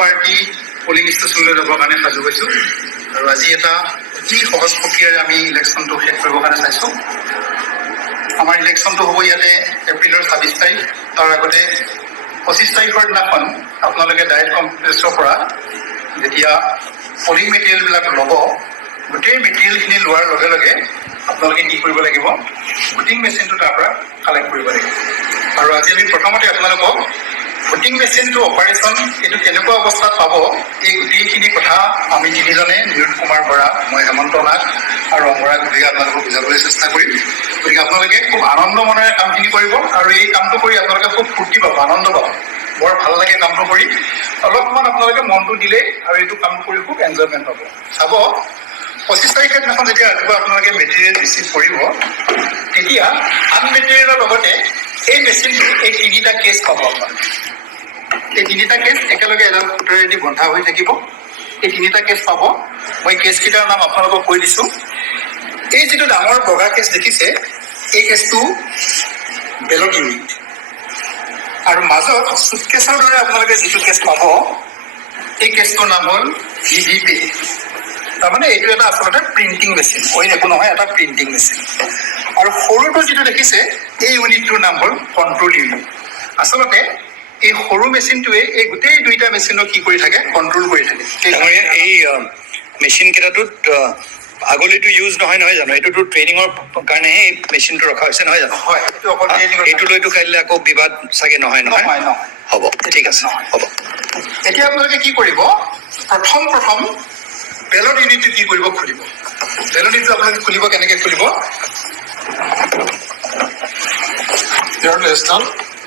Party polling ষ্টেচনলৈ যাবৰ কাৰণে সাজু হৈছোঁ আৰু আজি এটা অতি সহজ প্ৰক্ৰিয়াৰে আমি ইলেকশ্যনটো শেষ কৰিবৰ কাৰণে চাইছোঁ। আমাৰ ইলেকশ্যনটো হ'ব ইয়াতে এপ্ৰিলৰ 26 তাৰিখ। তাৰ আগতে 25 তাৰিখৰ দিনাখন আপোনালোকে ডাইৰেক্ট কমপ্লেক্সৰ পৰা যেতিয়া পলিং মেটেৰিয়েলবিলাক ল'ব, গোটেই মেটেৰিয়েলখিনি লোৱাৰ লগে লগে আপোনালোকে কি কৰিব লাগিব, ভোটিং মেচিনটো তাৰ পৰা কালেক্ট কৰিব লাগিব। আৰু আজি আমি প্ৰথমতে আপোনালোকক ভোটিং মেচিনটো অপাৰেশ্যন এইটো কেনেকুৱা অৱস্থাত পাব, এই গোটেইখিনি কথা আমি তিনিজনে, নিৰুদ কুমাৰ বৰা, মই হেমন্ত নাথ আৰু অংগৰাগ গতিকে আপোনালোকক বুজাবলৈ চেষ্টা কৰিম। গতিকে আপোনালোকে খুব আনন্দ মনেৰে কামখিনি কৰিব আৰু এই কামটো কৰি আপোনালোকে খুব ফূৰ্তি পাব, আনন্দ পাব, বৰ ভাল লাগে কামটো কৰি। অলপমান আপোনালোকে মনটো দিলেই আৰু এইটো কাম কৰি খুব এনজয়মেণ্ট পাব। চাব 25 তাৰিখৰ দিনাখন যেতিয়া ৰাতিপুৱা আপোনালোকে মেটেৰিয়েল ৰিচিভ কৰিব, তেতিয়া আন মেটেৰিয়েলৰ লগতে এই মেচিনটো এই তিনিটা কেছ পাব আপোনালোকে। এই তিনিটা কেছ একেলগে এডাল ফুটেৰেদি বন্ধা হৈ থাকিব। এই তিনিটা কেছ পাব। মই কেছকেইটাৰ নাম আপোনালোকক কৈ দিছোঁ। এই যিটো ডাঙৰ বগা কেছ দেখিছে, এই কেছটো বেলট ইউনিট আৰু মাজত চুটকেছৰ দৰে আপোনালোকে যিটো কেছ পাব, এই কেছটোৰ নাম হ'ল VVPay। তাৰমানে এইটো এটা আচলতে প্ৰিণ্টিং মেচিন, অইন একো নহয়, এটা প্ৰিণ্টিং মেচিন। আৰু সৰুটো যিটো দেখিছে, এই ইউনিটটোৰ নাম হ'ল কণ্ট্ৰল ইউনিট। আচলতে এই সৰু মেচিনটোৱে এই গোটেই দুইটা মেচিনক কি কৰি থাকে, কণ্ট্ৰল কৰি থাকে। এই মেচিন কেইটাটোত আগলৈতো ইউজ নহয় জানো? এইটোতো ট্ৰেইনিঙৰ কাৰণেহে এই মেচিনটো ৰখা হৈছে নহয় জানো? হয়, এইটো অকল ট্ৰেইনিঙৰ। এইটো লৈতো কাইলৈ আকৌ বিবাদ চাগে নহয়? হ'ব, ঠিক আছে, হ'ব। এতিয়া আপোনালোকে কি কৰিব, প্ৰথম বেলট ইউনিটটো কি কৰিব, খুলিব। বেলট ইউনিটটো আপোনালোকে খুলিব, কেনেকে খুলিব,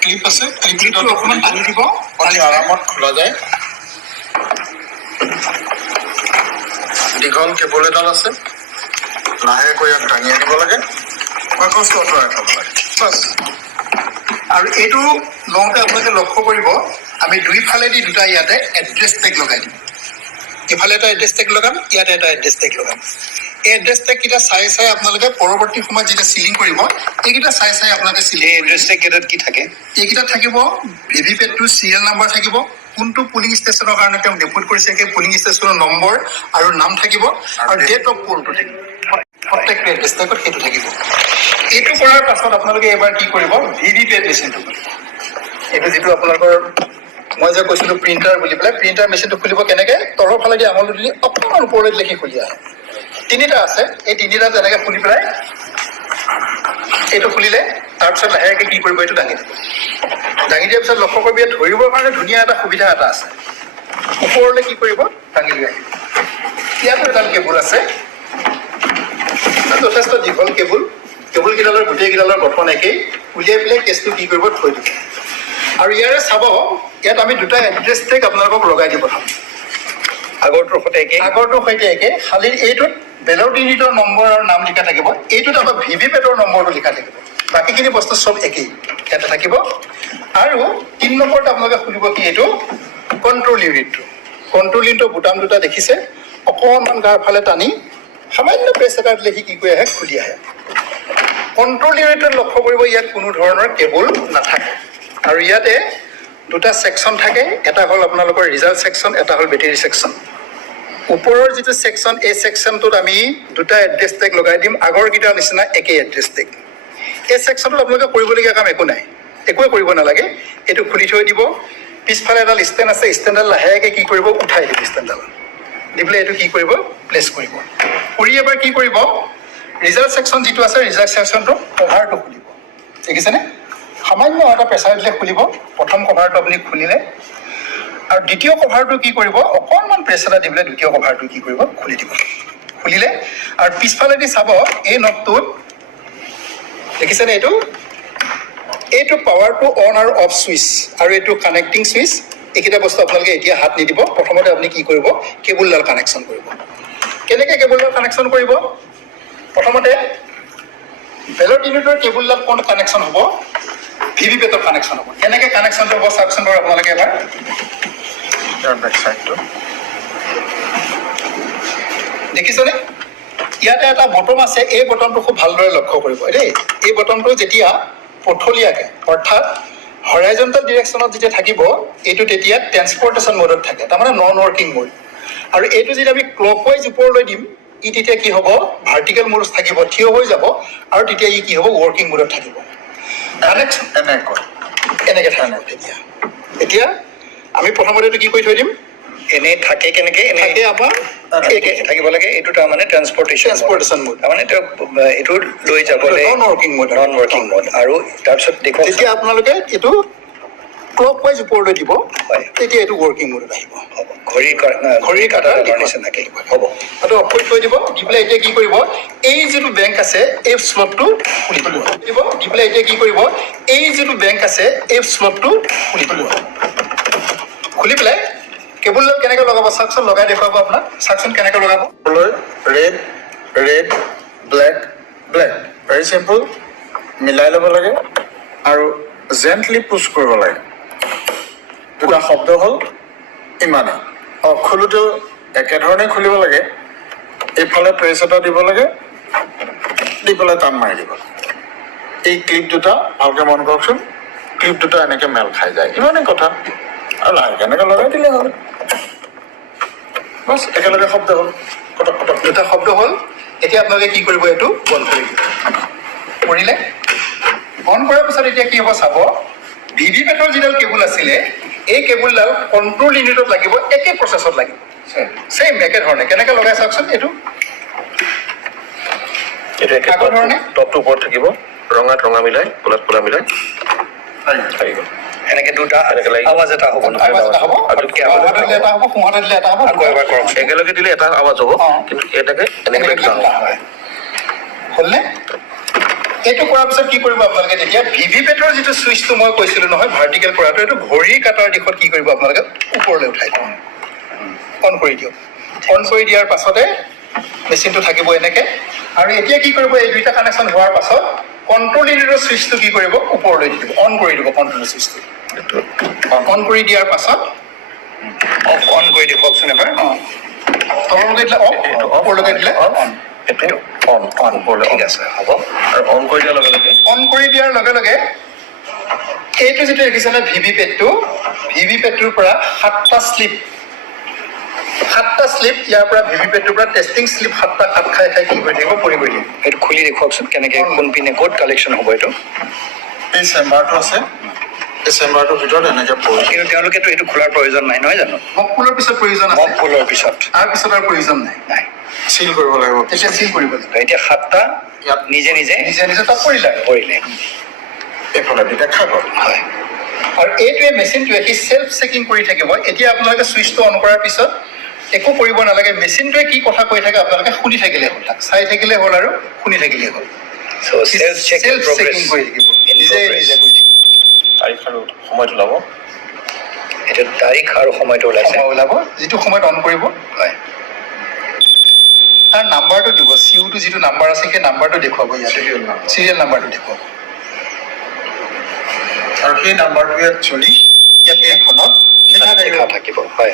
ক্লিপ আছে, ক্লিপটো অকণমান টানি দিব, আৰামত খোলা যায়। দীঘল কেবল এডাল আছে, লাহেকৈ ইয়াক দাঙি আনিব লাগে, বাকচটো আঁতৰাই থ'ব লাগে, বাছ। আৰু এইটো লওঁতে আপোনালোকে লক্ষ্য কৰিব, আমি দুইফালেদি দুটা ইয়াতে এড্ৰেছ টেগ লগাই দিম। ইফালে এটা এড্ৰেছ টেগ লগাম, ইয়াতে এটা এড্ৰেছ টেগ লগাম। এই এড্ৰেছ টেগকেইটা চাই আপোনালোকে পৰৱৰ্তী সময়ত যেতিয়া চিলিং কৰিব, এইকেইটা চাই আপোনালোকে চিলিং। এই এড্ৰেছ টেগ কেইটাত কি থাকে? এইকেইটাত থাকিব ভিভিপেটটোৰ চিৰিয়েল নাম্বাৰ থাকিব, কোনটো পুলিং ষ্টেচনৰ কাৰণে তেওঁ ডেপুট কৰিছে সেই পুলিং ষ্টেচনৰ নম্বৰ আৰু নাম থাকিব, আৰু ডেট অফ পোলটো থাকিব। প্ৰত্যেকটো এড্ৰেছ টেগত সেইটো থাকিব। এইটো কৰাৰ পাছত আপোনালোকে এবাৰ কি কৰিব, ভিভিপে মেচিনটো খুলিব। এইটো যিটো আপোনালোকৰ মই যে কৈছিলোঁ প্ৰিণ্টাৰ বুলি পেলাই, প্ৰিণ্টাৰ মেচিনটো খুলিব কেনেকে, তলৰ ফালেদি আঙুলি দিলে অকণমান ওপৰলৈ লিখি খুলি আহে। তিনিটা আছে, এই তিনিটা তেনেকে খুলি পেলাই এইটো খুলিলে তাৰপিছত লাহেকৈ কি কৰিব, এইটো দাঙি দিব। দাঙি দিয়াৰ পিছত লক্ষ্য কৰিব, ইয়াত ধৰিবৰ কাৰণে ধুনীয়া এটা সুবিধা এটা আছে। ওপৰলৈ কি কৰিব, দাঙি লৈ আহিব। ইয়াতো এডাল কেবুল আছে, যথেষ্ট দীঘল কেবুল। কেবুলকেইডালৰ গোটেইকেইডালৰ গঠন একেই। উলিয়াই পেলাই কেছটো কি কৰিব, থৈ দিব। আৰু ইয়াৰে চাব, ইয়াত আমি দুটা এড্ৰেছ টেগ আপোনালোকক লগাই দিব পঠাম। আগৰটোৰ সৈতে একে, খালি এইটোত বেলট ইউনিটৰ নম্বৰ আৰু নাম লিখা থাকিব, এইটোত আমাৰ ভিভিপেটৰ নম্বৰটো লিখা থাকিব। বাকীখিনি বস্তু চব একেই ইয়াতে থাকিব। আৰু 3 নম্বৰত আপোনালোকে খুলিব কি, এইটো কণ্ট্ৰল ইউনিটটো। কণ্ট্ৰল ইউনিটৰ বুটাম দুটা দেখিছে, অকণমান গাৰ ফালে টানি সামান্য প্ৰেছ এটাত লিখি কি কৰি আহে, খুলি আহে। কণ্ট্ৰল ইউনিটত লক্ষ্য কৰিব, ইয়াত কোনো ধৰণৰ কেবল নাথাকে। আৰু ইয়াতে দুটা ছেকশ্যন থাকে, এটা হ'ল আপোনালোকৰ ৰিজাল্ট ছেকশ্যন, এটা হ'ল বেটেৰী ছেকশ্যন। ওপৰৰ যিটো ছেকশ্যন, এই ছেকশ্যনটোত আমি দুটা এড্ৰেছ টেগ লগাই দিম, আগৰকেইটাৰ নিচিনা একেই এড্ৰেছ টেগ। এই ছেকশ্যনটোত আপোনালোকে কৰিবলগীয়া কাম একো নাই, একোৱে কৰিব নালাগে। এইটো খুলি থৈ দিব। পিছফালে এডাল ষ্টেণ্ড আছে, ষ্টেণ্ডডাল লাহেকৈ কি কৰিব, উঠাই দিব। ষ্টেণ্ডডাল দি পেলাই এইটো কি কৰিব, প্লেচ কৰিব। কৰি এবাৰ কি কৰিব, ৰিজাল্ট ছেকশ্যন যিটো আছে, ৰিজাল্ট ছেকশ্যনটো কভাৰটো খুলিব। দেখিছেনে, সামান্য এটা প্ৰেছাৰ দিলে খুলিব। প্ৰথম কভাৰটো আপুনি খুলিলে, আৰু দ্বিতীয় কভাৰটো কি কৰিব, অকণমান প্ৰেছ এটা দি পেলাই দ্বিতীয় কভাৰটো কি কৰিব, খুলি দিব। খুলিলে আৰু পিছফালেদি চাব, এই নটটোত দেখিছেনে, এইটো পাৱাৰটো অন আৰু অফ চুইচ, আৰু এইটো কানেক্টিং চুইচ। এইকেইটা বস্তু আপোনালোকে এতিয়া হাত নিদিব। প্ৰথমতে আপুনি কি কৰিব, কেবুলডাল কানেকশ্যন কৰিব। কেনেকৈ কেবুলডাল কানেকশ্যন কৰিব, প্ৰথমতে বেলট ইউনিটৰ কেবুলডাল কোন কানেকশ্যন হ'ব, ভিভিপেটৰ কানেকশ্যন হ'ব। কেনেকৈ কানেকশ্যনটো হ'ব চাওকচোন বাৰু আপোনালোকে এবাৰ। বেক চাইডটো দেখিছেনে, ইয়াতে এটা বটন আছে, এই বটনটো খুব ভালদৰে লক্ষ্য কৰিব দেই। এই বটনটো যেতিয়া পথলীয়াকৈ, অৰ্থাৎ হৰাইজণ্টেল ডিৰেকশ্যনত যেতিয়া থাকিব এইটো তেতিয়া ট্ৰেন্সপৰ্টেশ্যন মডত থাকে, তাৰমানে নন ৱৰ্কিং মড। আৰু এইটো যদি আমি ক্লকৱাইজ ওপৰলৈ দিম ই তেতিয়া কি হ'ব, ভাৰ্টিকেল মড থাকিব, থিয় হৈ যাব, আৰু তেতিয়া ই কি হ'ব, ৱৰ্কিং মডত থাকিব। এনেকৈ থাকিব তেতিয়া। এতিয়া আমি প্ৰথমতে এইটো কি কৰি থৈ দিম, এনেই থাকে কেনেকে, থাকে আমাৰ থাকিব লাগে, এইটো তাৰমানে ট্ৰেন্সপৰ্টেশ্যন মড, তাৰমানে এইটো লৈ যাবলৈ নন ৱৰ্কিং মড। আৰু তাৰপিছত দেখুৱাওক যেতিয়া আপোনালোকে এইটো ক্লকৱাইজ ওপৰলৈ দিব হয়, তেতিয়া এইটো ৱৰ্কিং মডত আহিব। ঘড়ীৰ কাটাৰ নিচিনাকে হ'ব। এইটো অফ কৰি থৈ দিব, দি পেলাই এতিয়া কি কৰিব, এই যিটো বেংক আছে এই শ্লটটো খুলি দিব, দি পেলাই এতিয়া কি কৰিব, এই যিটো বেংক আছে এই শ্লটটো খুলি পেলাই কেবুলডাল কেনেকৈ লগাব চাওকচোন, লগাই দেখুৱাব আপোনাক, চাওকচোন কেনেকৈ লগাব। Red red black black, very simple, মিলাই ল'ব লাগে আৰু জেণ্টলি পুছ কৰিব লাগে। দুটা শব্দ হ'ল ইমানেই। খোলোতেও একেধৰণে খুলিব লাগে, এইফালে প্ৰেছ এটা দিব লাগে, দি পেলাই টান মাৰি দিব। এই ক্লিপ দুটা ভালকৈ মন কৰকচোন, ক্লিপ দুটা এনেকৈ মেল খাই যায়, ইমানেই কথা। আৰু লাহেকৈ এনেকৈ লগাই দিলে হ'ল, বাছ একেলগে শব্দ হ'ল, কটক কটক। দুটা শব্দ হ'ল। এতিয়া আপোনালোকে কি কৰিব, এইটো বন্ধ কৰি দিব। কৰিলে বন্ধ কৰাৰ পিছত এতিয়া কি হ'ব চাব, ভিভি পেটৰ যিডাল কেবুল আছিলে এই কেবুলডাল কণ্ট্ৰল ইউনিটত লাগিব, একে প্ৰচেছত লাগিব, ছেইম একেধৰণে। কেনেকৈ লগাই চাওকচোন, এইটো আগৰ ধৰণে টপটো ওপৰত থাকিব, ৰঙাত ৰঙা মিলাই, ক'লাত ক'লা মিলাই থাকিব। এনেকে দুটা আৱাজ এটা হ'ব, আৱাজ এটা হ'ব, সোঁহাতে দিলে এটা হ'ব, সোঁহাতে দিলে এটা হ'ব। আকৌ এবাৰ কৰক, একেলগে দিলে এটা আৱাজ হ'ব, কিন্তু এনেকে এনেকে দুটা হ'ব। হ'লনে? এইটো কৰাৰ পিছত কি কৰিব আপোনালোকে, তেতিয়া ভিভি পেটৰ যিটো চুইচটো মই কৈছিলো নহয় ভাৰ্টিকেল কৰাটো, এইটো ঘড়ীৰ কাটাৰ দিশত কি কৰিব আপোনালোকে ওপৰলৈ উঠাই দিব, অন কৰি দিয়ক। অন কৰি দিয়াৰ পাছতে মেচিনটো থাকিব এনেকে। আৰু এতিয়া কি কৰিব, এই দুইটা কানেকশ্যন হোৱাৰ পাছত কণ্ট্ৰল ইউনিটৰ চুইচটো কি কৰিব, ওপৰলৈ দি দিব, অন কৰি দিব কণ্ট্ৰল চুইচটো। অন কৰি দিয়াৰ পাছত অন কৰি দেখুৱাওকচোন এবাৰ। তললৈকে দিলে অফ, ওপৰলৈকে দিলে অন। এইটো অন ওপৰলৈ, ঠিক আছে হ'ব। আৰু অন কৰি দিয়াৰ লগে লগে এইটো যিটো দেখিছেনে ভিভি পেডটোৰ পৰা সাতটা শ্লিপ ইয়াৰ পৰা ভিভি পেডটোৰ পৰা টেষ্টিং শ্লিপ সাতটা কাট খাই খাই কি কৰি থাকিব, পৰি কৰি থাকিব। এইটো খুলি দেখুৱাওকচোন কেনেকে, কোন পিনে ক'ত কালেকশ্যন হ'ব এইটো। এই চেম্বাৰটো আছে, এই চেম্বাৰটোৰ ভিতৰত এনেকে পৰি। কিন্তু তেওঁলোকেতো এইটো খোলাৰ প্ৰয়োজন নাই নহয় জানো, মক পুলৰ পিছত প্ৰয়োজন আছে, মক পুলৰ পিছত তাৰ পিছত আৰু প্ৰয়োজন নাই, চিল কৰিব লাগিব। তেতিয়া চিল কৰিব লাগিব। এতিয়া সাতটা নিজে নিজে তাত পৰিলে এইফালে দুটা খাব। হয়। আৰু এইটোৱে মেচিনটোৱে সি চেল্ফ চেকিং কৰি থাকিব। এতিয়া আপোনালোকে চুইচটো অন কৰাৰ পিছত একো কৰিব নালাগে, মেচিনটোৱে কি কথা কৈ থাকে আপোনালোকে শুনি থাকিলে হ'ল, চাই থাকিলে হ'ল আৰু শুনি থাকিলে হ'ল। চেল্ফ চেকিং কৰি থাকিব, নিজে নিজে কৰি থাকিব। তাৰিখ আৰু সময়টো ওলাব, এইটো তাৰিখ আৰু সময়টো ওলাইছে, সময় ওলাব, যিটো সময়ত অন কৰিব। হয়। তাৰ নাম্বাৰটো দিব, চিউটো যিটো নাম্বাৰ আছে সেই নাম্বাৰটো দেখুৱাব, ইয়াত চিৰিয়েল নাম্বাৰটো দেখুৱাব। আৰু সেই নাম্বাৰটোৱে একচুৱেলি ইয়াত এইখনত লিখা থাকিব। হয়।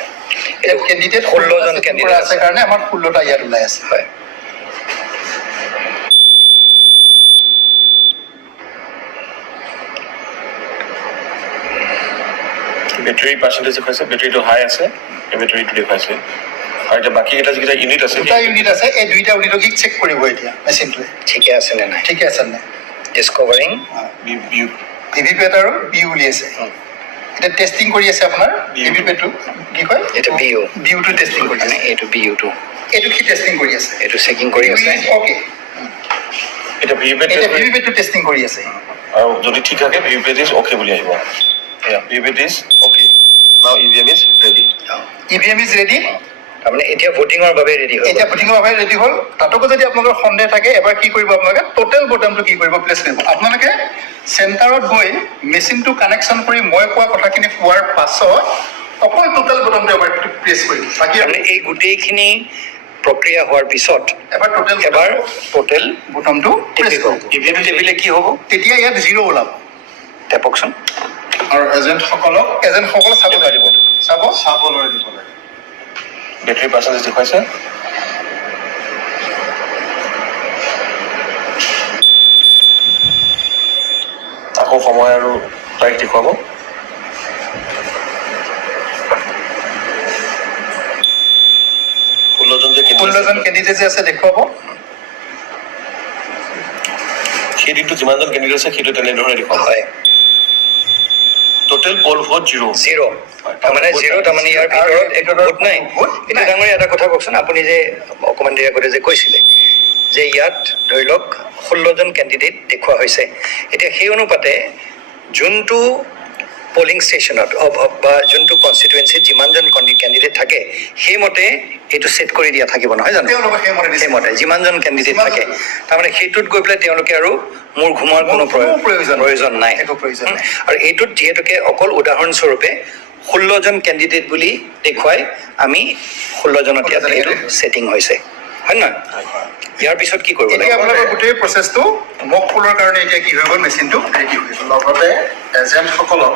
ইয়াত কেণ্ডিডেট 16জন কেণ্ডিডেট আছে কাৰণে আমাৰ 16টা ইয়াত ওলাই আছে। হয়। বেটাৰী পাৰ্চেণ্টেজ দেখুৱাইছে, বেটাৰীটো হাই আছে, এই বেটাৰীটো দেখুৱাইছে। আৰু এতিয়া বাকী কেইটা যিকেইটা ইউনিট আছে, দুটা ইউনিট আছে, এই দুইটা ইউনিটক চেক কৰিব এতিয়া মেচিনটোৱে, ঠিকে আছে নে নাই, ঠিকে আছে নে নাই। ডিস্কভাৰিং ভিভি পেড আৰু বি উলিয়াইছে, এতিয়া টেষ্টিং কৰি আছে আপোনাৰ ভিভি পেডটো, কি কয় এইটো বিউটো টেষ্টিং কৰি আছে, এইটো বিউটো, এইটো কি টেষ্টিং কৰি আছে, এইটো চেকিং কৰি আছে। অ'কে, এতিয়া ভিভিপেট এতিয়া ভিভি পেডটো টেষ্টিং কৰি আছে। আৰু যদি ঠিক থাকে ভিভিপেট ইজ অ'কে বুলি আহিব। ভিভিপেট ইজ অ'কে, নাও EVM is ready. EVM is ready, তাৰমানে এতিয়া ভোটিঙৰ বাবে ৰেডি হ'ল। এতিয়া ভোটিঙৰ বাবে ৰেডি হ'ল। তাতোকো যদি আপোনালোকৰ সন্দেহ থাকে, এবাৰ কি কৰিব আপোনালোকে টোটেল বটনটো কি কৰিব, প্লেচ কৰিব। আপোনালোকে চেণ্টাৰত গৈ মেচিনটো কানেকশ্যন কৰি মই কোৱা কথাখিনি কোৱাৰ পাছত অকল টোটেল বটনটো এবাৰ প্ৰেছ কৰিব। বাকী তাৰমানে এই গোটেইখিনি প্ৰক্ৰিয়া হোৱাৰ পিছত এবাৰ টোটেল বটনটো প্ৰেছ কৰিব। ইভিএম টেবিলে কি হ'ব, তেতিয়া ইয়াত 0 ওলাব। টেপকচোন। আৰু এজেণ্টসকলক চাব লাগিব, চাবলৈ দিব লাগে। বেটাৰী পাৰ্চেণ্টেজ দেখুৱাইছে, আকৌ সময় আৰু তাৰিখ দেখুৱাব। 16জন কেণ্ডিডেট যে আছে দেখুৱাব সেই দিনটো যিমানজন কেণ্ডিডেট আছে সেইটো তেনেধৰণে দেখুৱাব হয় টোটেল পল ভোট 0 তাৰমানে জিৰ' তাৰমানে ইয়াৰ ভিতৰত একো ভোট নাই এতিয়া ডাঙৰীয়া এটা কথা কওকচোন আপুনি যে অকণমান দেৰি আগতে যে কৈছিলে যে ইয়াত ধৰি লওক 16জন কেণ্ডিডেট দেখুওৱা হৈছে এতিয়া সেই অনুপাতে যোনটো পলিং ষ্টেচনত বা যোনটো কনষ্টিটুৱেঞ্চিত যিমানজন কেণ্ডিডেট থাকে সেইমতে এইটো ছেট কৰি দিয়া থাকিব নহয় জানো তেওঁলোকে সেইমতে যিমানজন কেণ্ডিডেট থাকে তাৰমানে সেইটোত গৈ পেলাই তেওঁলোকে আৰু মূৰ ঘুমোৱাৰ কোনো প্ৰয়োজন নাই একো প্ৰয়োজন নাই আৰু এইটোত যিহেতুকে অকল উদাহৰণস্বৰূপে 16জন কেণ্ডিডেট বুলি দেখুৱাই আমি 16জনত ইয়াত এইটো ছেটিং হৈছে হয় নহয় ইয়াৰ পিছত কি কৰিব এতিয়া লাগিব আপোনালোকৰ গোটেই প্ৰচেছটো মক পোলৰ কাৰণে এতিয়া কি হৈ গ'ল মেচিনটো ৰেডি হৈ গ'ল লগতে এজেণ্টসকলক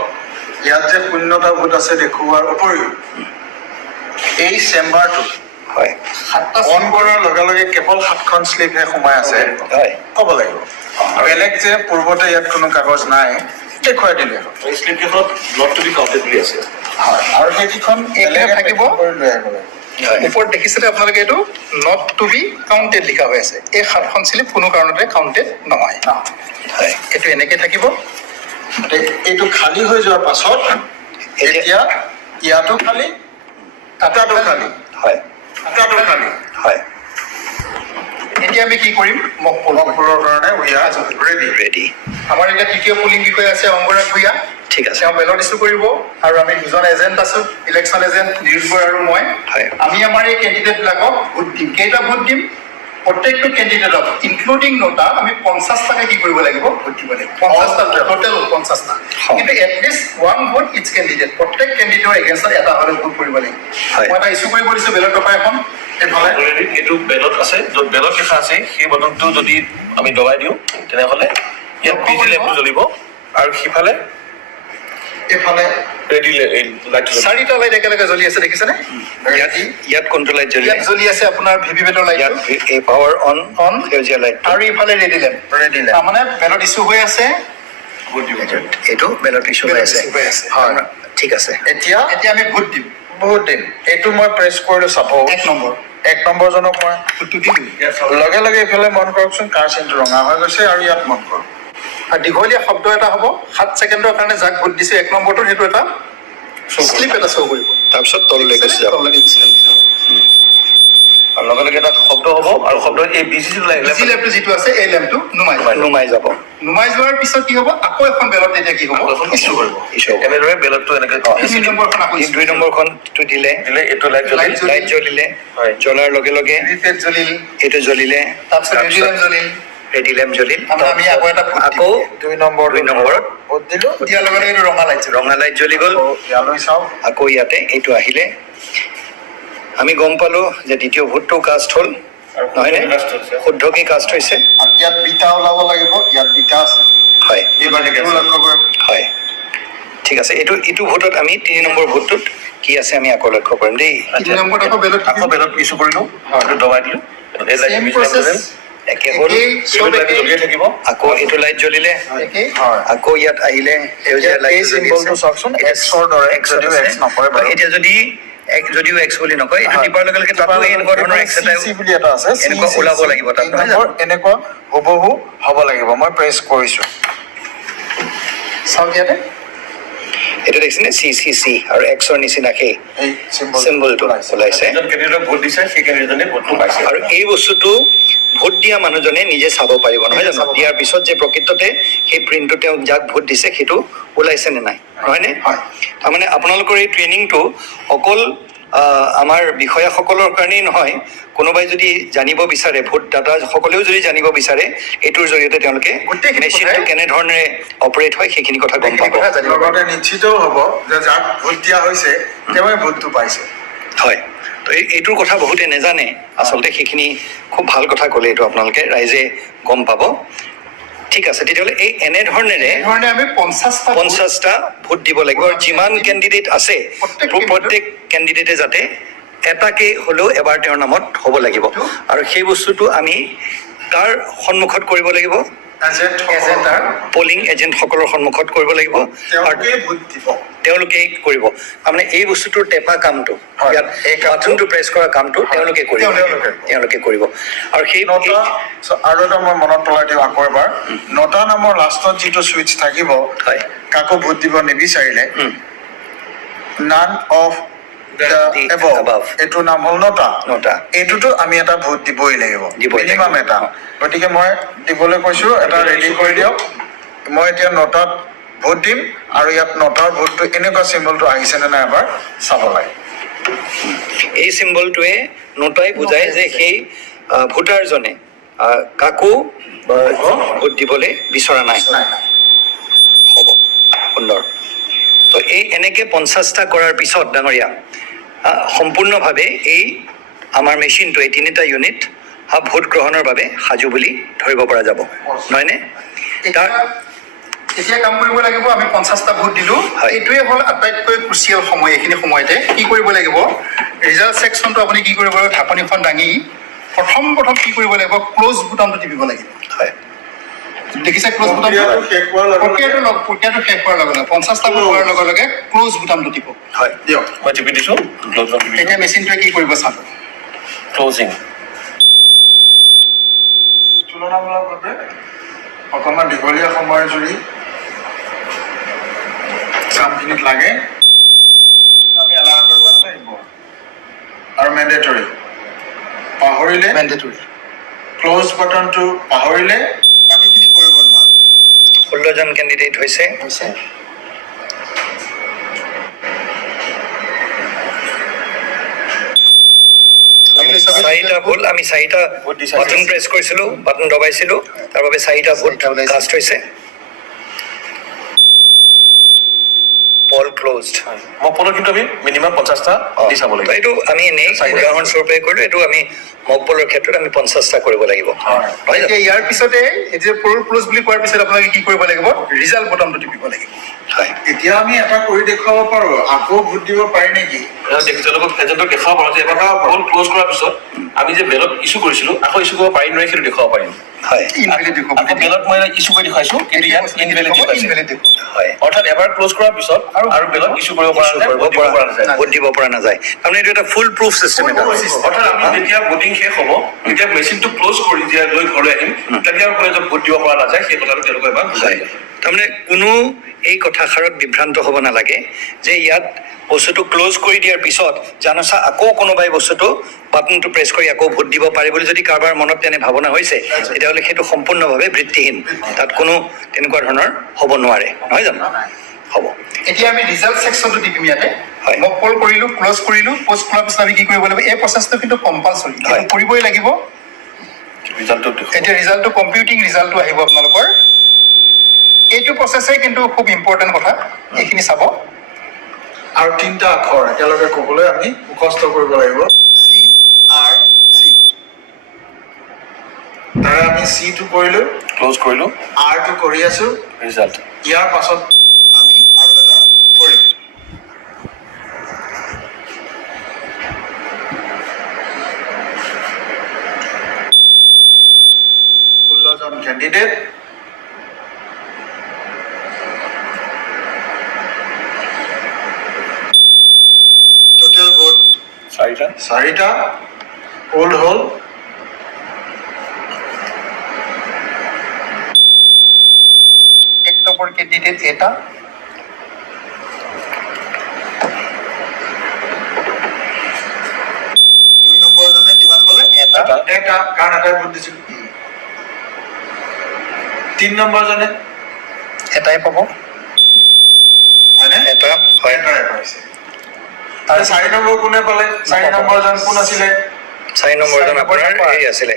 ইয়াত যে শূন্যতা ভোট আছে দেখুওৱাৰ উপৰিও এই চেম্বাৰটোত হয় অন কৰাৰ লগে লগে কেৱল 7খন শ্লিপহে সোমাই আছে হয় ক'ব লাগিব বেলেগ যে পূৰ্বতে ইয়াত কোনো কাগজ নাই দেখুৱাই দিলে হ'ল। এই শ্লিপকেইখনত নট টু বি কাউণ্টেড বুলি আছে হয় আৰু সেইকেইখন এইবিলাক থাকিব। লৈ আহিব লাগিব ওপৰত দেখিছিলে আপোনালোকে এইটো নট টু বি কাউণ্টেড লিখা হৈ আছে এই 7খন শ্লিপ কোনো কাৰণতে কাউণ্টেড নহয় হয় এইটো এনেকৈ থাকিব এইটো খালী হৈ যোৱাৰ পাছত এতিয়া ইয়াতো খালী তাতো খালী হয় তাতো খালী হয় এতিয়া আমি কি কৰিম মক পোল মকপুৰৰ কাৰণে উই আৰ ৰেডি ৰেডি আমাৰ এতিয়া তৃতীয় পুলিং বিষয়া আছে অংগৰাগ ভূঞা ঠিক আছে তেওঁ বেলট ইছ্যু কৰিব আৰু আমি দুজন এজেণ্ট আছো ইলেকশ্যন এজেণ্ট নিউজ বয় আৰু মই হয়। আমি আমাৰ এই কেণ্ডিডেটবিলাকক ভোট দিম কেইটা ভোট দিম প্ৰত্যেকটো কেণ্ডিডেটক ইনক্লুডিং নটা আমি 50টাকে কি কৰিব লাগিব ভোট দিব লাগিব 50টা টোটেল 50টা কিন্তু এটলিষ্ট 1 ভোট ইচ কেণ্ডিডেট প্ৰত্যেক কেণ্ডিডেটৰ এগেইনষ্টত এটা হ'লেও ভোট কৰিব লাগিব হয়। মই এটা ইছ্যু কৰিব দিছোঁ বেলট পেপাৰ এখন এইফালে অলৰেডি এইটো বেলত আছে য'ত বেলত লিখা আছে সেই বটনটো যদি আমি দবাই দিওঁ তেনেহ'লে ইয়াত বিজি লেম্পটো জ্বলিব আৰু সিফালে এইফালে ৰেডি লাইট 4টা লাইট একেলগে জ্বলি আছে দেখিছেনে ইয়াত কোনটো লাইট জ্বলি ইয়াত জ্বলি আছে আপোনাৰ ভিভিপেটৰ ইয়াত লাইটটো এই পাৱাৰ অন অন সেউজীয়া লাইট আৰু ইফালে ৰেডি লেম্প তাৰমানে বেলট ইছ্যু হৈ আছে এইটো বেলট ইছ্যু হৈ আছে হৈ আছে হয় ঠিক আছে এতিয়া এতিয়া আমি ভোট দিম বহুত দিন এইটো মই প্ৰেছ কৰিলোঁ চাপ'জ 1 নম্বৰজনক মই ভোটটো দিম লগে লগে এইফালে মন কৰকচোন কাৰ চিনটো ৰঙা হৈ গৈছে আৰু ইয়াত মন কৰক আৰু দীঘলীয়া শব্দ এটা হ'ব 7 ছেকেণ্ডৰ কাৰণে যাক ভোট দিছে 1 নম্বৰটো সেইটো এটা শ্লিপ এটা শ্ব' কৰিব তাৰপিছত তললৈ গুচি যাব তললৈ গুচি যাব আৰু লগে লগে এটা শব্দ হ'ব আৰু শব্দ এই বিজি বিজি লেম্পটো যিটো আছে এই লেম্পটো নুমাই যাব নুমাই যোৱাৰ পিছত কি হ'ব আকৌ এখন বেলত এতিয়া কি হ'ব ইছ্যু কৰিব এনেদৰে বেলতটো এনেকৈ 2 নম্বৰখন আকৌ এই 2 নম্বৰখনটো দিলে দিলে এইটো লাইট জ্বলিল লাইট জ্বলিলে হয়। জ্বলাৰ লগে লগে ভিভিপেট জ্বলিল এইটো জ্বলিলে তাৰপিছত ৰেডি লেম্প জ্বলিল ৰেডি লেম্প জ্বলিল তাৰমানে আমি আকৌ এটা ভোট আকৌ 2 নম্বৰত ভোট দিলোঁ দিয়াৰ লগে লগে এইটো ৰঙা লাইট জ্বলিল ৰঙা লাইট জ্বলি গ'ল আকৌ ইয়ালৈ চাওঁ আকৌ ইয়াতে এইটো আহিলে আমি গম পালো যে দ্বিতীয় ভোটটো কাষ্ট হ'ল নহয়নে শুদ্ধকে কাষ্ট হৈছে আৰু ইয়াত বিটা ওলাব লাগিব ইয়াত বিটা আছে হয় এইবাৰ এইটো লক্ষ্য কৰিম হয় ঠিক আছে এইটো ভোটত আমি 3 নম্বৰ ভোটটোত কি আছে আমি আকৌ লক্ষ্য কৰিম দেই 3 নম্বৰত আকৌ বেলত আকৌ বেলত ইছ্যু কৰিলোঁ এইটো দবাই দিলোঁ এই লাইট চেম বিজি প্ৰচেছ লেম্প একে হ'ল চব লাইট জ্বলিয়ে থাকিব আকৌ এইটো লাইট জ্বলিলে একেই হয় আকৌ ইয়াত আহিলে সেউজীয়া এই লাইট চিম্বলটো চাওকচোন এক্সৰ দৰে যদিও এক্স নকৰে বাৰু এতিয়া যদিও এক্স বুলি নকয় এইটো টিপাৰ লগে লগে তাতো এনেকুৱা ধৰণৰ এক্স এটা CC বুলি এটা আছে এনেকুৱা ওলাব লাগিব তাত নহয় জানো? এনেকুৱা হুবহু হ'ব লাগিব মই প্ৰেছ কৰিছোঁ চাওক ইয়াতে এইটো দেখিছেনে চি আৰু এক্সৰ নিচিনা সেই এই চিম্বলটো ওলাইছে যিজন কেণ্ডিডেটক ভোট দিছে সেই কেণ্ডিডেটজনে ভোটটো পাইছে আৰু এই বস্তুটো ভোট দিয়া মানুহজনে নিজে চাব পাৰিব নহয় জানো দিয়াৰ পিছত যে প্ৰকৃততে সেই প্ৰিণ্টটো তেওঁ যাক ভোট দিছে সেইটো ওলাইছে নে নাই নহয়নে তাৰমানে আপোনালোকৰ এই ট্ৰেইনিংটো অকল আমাৰ বিষয়াসকলৰ কাৰণেই নহয় কোনোবাই যদি জানিব বিচাৰে ভোটদাতাসকলেও যদি জানিব বিচাৰে এইটোৰ জৰিয়তে তেওঁলোকে গোটেইখিনি মেচিনটো কথাই- কেনেধৰণে অপাৰেট হয় সেইখিনি কথা গম পাব লগতে নিশ্চিতও হ'ব যে যাক ভোট দিয়া হৈছে তেওঁৱে ভোটটো পাইছে হয় তো এইটোৰ কথা বহুতে নেজানে আচলতে সেইখিনি খুব ভাল কথা ক'লে এইটো আপোনালোকে ৰাইজে গম পাব ঠিক আছে তেতিয়াহ'লে এই এনেধৰণেৰে ধৰণে আমি 50টা 50টা ভোট দিব লাগিব আৰু যিমান কেণ্ডিডেট আছে প্ৰত্যেক কেণ্ডিডেটে যাতে এটাকে হ'লেও এবাৰ তেওঁৰ নামত হ'ব লাগিব আৰু সেই বস্তুটো আমি তাৰ সন্মুখত কৰিব লাগিব এজেণ্টাৰ পলিং এজেণ্টসকলৰ সন্মুখত কৰিব লাগিব আৰু তেওঁলোকে ভোট দিব তেওঁলোকেই কৰিব তাৰমানে এই বস্তুটোৰ টেপা কামটো হয়, ইয়াত এই কামটো- বাথৰুমটো প্ৰেছ কৰা কামটো তেওঁলোকে কৰিব তেওঁলোকে কৰিব আৰু সেই নটা আৰু এটা মই মনত পেলাই দিওঁ আকৌ এবাৰ 9টা নামৰ লাষ্টত যিটো চুইচ থাকিব হয় কাকো ভোট দিব নিবিচাৰিলে নান অফ The above. এইটো নাম হ'ল 9টা নটা এইটোতো আমি এটা ভোট দিবই লাগিব দিবই লাগিব। মিনিমাম এটা গতিকে মই দিবলৈ কৈছো এটা ৰেডি কৰি দিয়ক মই এতিয়া 9টাত ভোট দিম আৰু ইয়াত 9টাৰ ভোটটো এনেকুৱা চিম্বলটো আহিছেনে নাই এবাৰ চাব লাগে এই চিম্বলটোৱে নোটাই বুজায় যে সেই ভোটাৰজনে কাকো ভোট দিবলৈ বিচৰা নাই নাই হ'ব সুন্দৰ তো এই এনেকে 50টা কৰাৰ পিছত ডাঙৰীয়া সম্পূৰ্ণভাৱে এই আমাৰ মেচিনটো এই 3টা ইউনিট ভোট গ্ৰহণৰ বাবে সাজু বুলি ধৰিব পৰা যাব নহয়নে তাৰ এতিয়া কাম কৰিব লাগিব আমি 50টা ভোট দিলো হয়। এইটোৱে হ'ল আটাইতকৈ ক্ৰুচিয়েল সময় এইখিনি সময়তে কি কৰিব লাগিব ৰিজাল্ট ছেকশ্যনটো আপুনি কি কৰিব লাগিব ঢাকনিখন দাঙি প্ৰথম কি কৰিব লাগিব ক্ল'জ বুটামটো টিপিব লাগিব হয় দেখিছে ক্ল'জ বুটামটো প্ৰক্ৰিয়াটো শেষ হোৱাৰ লগে লগে 50টা ভোট হোৱাৰ লগে লগে ক্ল'জ বুটামটো টিপক হয় দিয়ক মই টিপি দিছোঁ এতিয়া মেচিনটোৱে কি কৰিব চাব ক্লজিং তুলনামূলকভাৱে অকণমান দীঘলীয়া সময় জুৰি কামখিনিত লাগে আমি এলাহ কৰিব লাগিব আৰু মেণ্ডেটৰী পাহৰিলে মেণ্ডেটৰী ক্ল'জ বাটনটো পাহৰিলে বাকীখিনি কৰিব নোৱাৰে 16জন কেণ্ডিডেট হৈছে হৈছে চাৰিটা ভোট আমি চাৰিটা ভোট দিছা। বাটন প্ৰেছ কৰিছিলো বাটন দবাইছিলো তাৰ বাবে চাৰিটা ভোট কাষ্ট হৈছে পল ক্ল'জড মই পলৰ কিন্তু আমি মিনিমাম 50টা দি চাব লাগিব এইটো আমি এনেই উদাহৰণস্বৰূপে কৰিলো এইটো আমি মক পলৰ ক্ষেত্ৰত আমি 50টা কৰিব লাগিব নহয় জানো? এতিয়া ইয়াৰ পিছতে এই যে পল ক্ল'জ বুলি কোৱাৰ পিছত আপোনালোকে কি কৰিব লাগিব ৰিজাল্ট বুটামটো টিপিব লাগিব হয় এতিয়া আমি এটা কৰি দেখুৱাব পাৰো আকৌ ভোট দিব পাৰি নেকি তেওঁলোকক এজেণ্টক দেখাব পাৰোঁ যে এবাৰ পল ক্ল'জ কৰাৰ পিছত আমি যে বেলট ইছ্যু কৰিছিলোঁ আকৌ ইছ্যু কৰিব পাৰিম নোৱাৰি সেইটো দেখুৱাব পাৰিম হয় ইনভেলিড দেখুৱাব আকৌ বেলট মই ইছ্যু কৰি দেখুৱাইছোঁ কিন্তু ইয়াত ইনভেলিড দেখুৱাইছোঁ ইনভেলিড দেখুৱাব হয় অৰ্থাৎ এবাৰ ক্ল'জ কৰাৰ পিছত আৰু বেলট ইছ্যু কৰিব পৰা নাযায় ভোট দিব পৰা নাযায় ভোট দিব পৰা নাযায় তাৰমানে এইটো এটা ফুল প্ৰুফ চিষ্টেম এটা অৰ্থাৎ আমি যেতিয়া ভোটিং শেষ হ'ব তেতিয়া মেচিনটো ক্ল'জ কৰি যেতিয়া লৈ ঘৰলৈ আহিম তেতিয়া আৰু কলেজত ভোট দিব পৰা নাযায় সেই কথাটো তেওঁলোকে এবাৰ বুজাই হয় তাৰমানে কোনো এই কথাষাৰত বিভ্ৰান্ত হ'ব নালাগে যে ইয়াত বস্তুটো ক্ল'জ কৰি দিয়াৰ পিছত জানোচা আকৌ কোনোবাই বস্তুটো বাটনটো প্ৰেছ কৰি আকৌ ভোট দিব পাৰে বুলি যদি কাৰোবাৰ মনত তেনে ভাৱনা হৈছে তেতিয়াহ'লে সেইটো সম্পূৰ্ণভাৱে ভিত্তিহীন তাত কোনো তেনেকুৱা ধৰণৰ হ'ব নোৱাৰে নহয় জানো হ'ব এতিয়া আমি ৰিজাল্ট ছেকশ্যনটো টিপিম ইয়াতে হয়। মক পল কৰিলো ক্ল'জ কৰিলো পষ্ট কৰাৰ পিছত আমি কি কৰিব লাগিব এই প্ৰচেছটো কিন্তু কম্পালচৰি হয়। কৰিবই লাগিব ৰিজাল্টটো এতিয়া ৰিজাল্টটো কম্পিউটিং ৰিজাল্টটো আহিব আপোনালোকৰ এইটো প্ৰচেছেই কিন্তু খুব ইম্পৰ্টেণ্ট কথা এইখিনি চাব আৰু 3টা আখৰ একেলগে ক'বলৈ আমি মুখস্থ কৰিব লাগিব CRC তাৰে আমি C টো কৰিলো ক্ল'জ কৰিলোঁ R টো কৰি আছো ৰিজাল্ট ইয়াৰ পাছত আমি আৰু এটা কৰিম ষোল্লজন কেণ্ডিডেট টোটেল ভোট 4টা ওল্ড হ'ল এক নম্বৰ কেণ্ডিডেট এটা দুই নম্বৰ জনে কিমান পালে এটা এটা কাৰণ এটাই ভোট দিছিল 3 নম্বৰ জনে এটাই পাব হয়নে এটা হয় এটাই পাইছে আৰু 4 নম্বৰ কোনে পালে 4 নম্বৰ জন কোন আছিলে 4 নম্বৰজন আপোনাৰ হেৰি আছিলে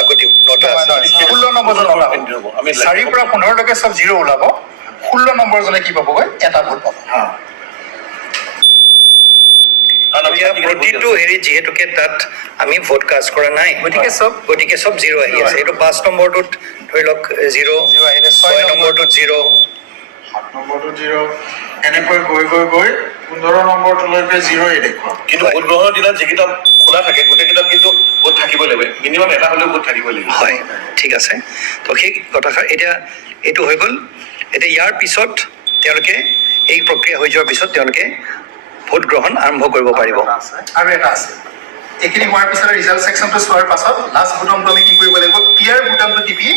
আকৌ 9টা আছিলে 16 নম্বৰজন ওলাব আমি 4 পৰা 15 লৈকে চব 0 ওলাব 16 নম্বৰজনে কি পাবগৈ এটা ভোট পাব হা কাৰণ আমি এতিয়া প্ৰতিটো হেৰি যিহেতুকে তাত আমি ভোট কাষ্ট কৰা নাই গতিকে চব 0 আহি আছে এইটো 5 নম্বৰটোত ধৰি লওক 0 0 আহিলে 6 নম্বৰটোত 0 7 নম্বৰটো 0 এনেকৈ গৈ 15 নম্বৰটোলৈকে 0 দেখুৱাম কিন্তু ভোট গ্ৰহণৰ দিনত যিকেইটা খোলা থাকে গোটেইকেইটাত কিন্তু ভোট থাকিবই লাগিব মিনিমাম এটা হ'লেও ভোট থাকিবই লাগিব হয় ঠিক আছে তো সেই কথাষাৰ এতিয়া এইটো হৈ গ'ল এতিয়া ইয়াৰ পিছত তেওঁলোকে এই প্ৰক্ৰিয়া হৈ যোৱাৰ পিছত তেওঁলোকে ভোট গ্ৰহণ আৰম্ভ কৰিব পাৰিব আৰু এটা আছে এইখিনি হোৱাৰ পিছত ৰিজাল্ট ছেকশ্যনটো চোৱাৰ পাছত লাষ্ট বুটামটো আমি কি কৰিব লাগিব ক্লিয়াৰ বুটামটো টিপি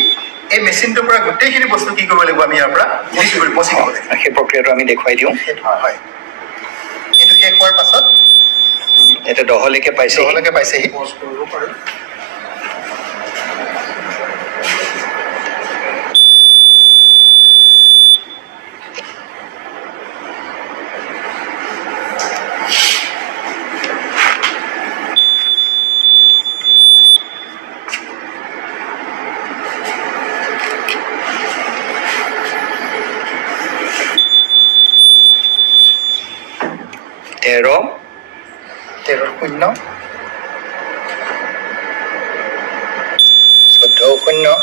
এই মেচিনটোৰ পৰা গোটেইখিনি বস্তু কি কৰিব লাগিব আমি ইয়াৰ পৰা ডিলিট কৰিব মচি দিব লাগিব সেই প্ৰক্ৰিয়াটো আমি দেখুৱাই দিওঁ হয় এইটো শেষ হোৱাৰ পাছত এতিয়া 10লৈকে পাইছে পাইছেহি পজ কৰিব পাৰি তেৰ 13-0 14-0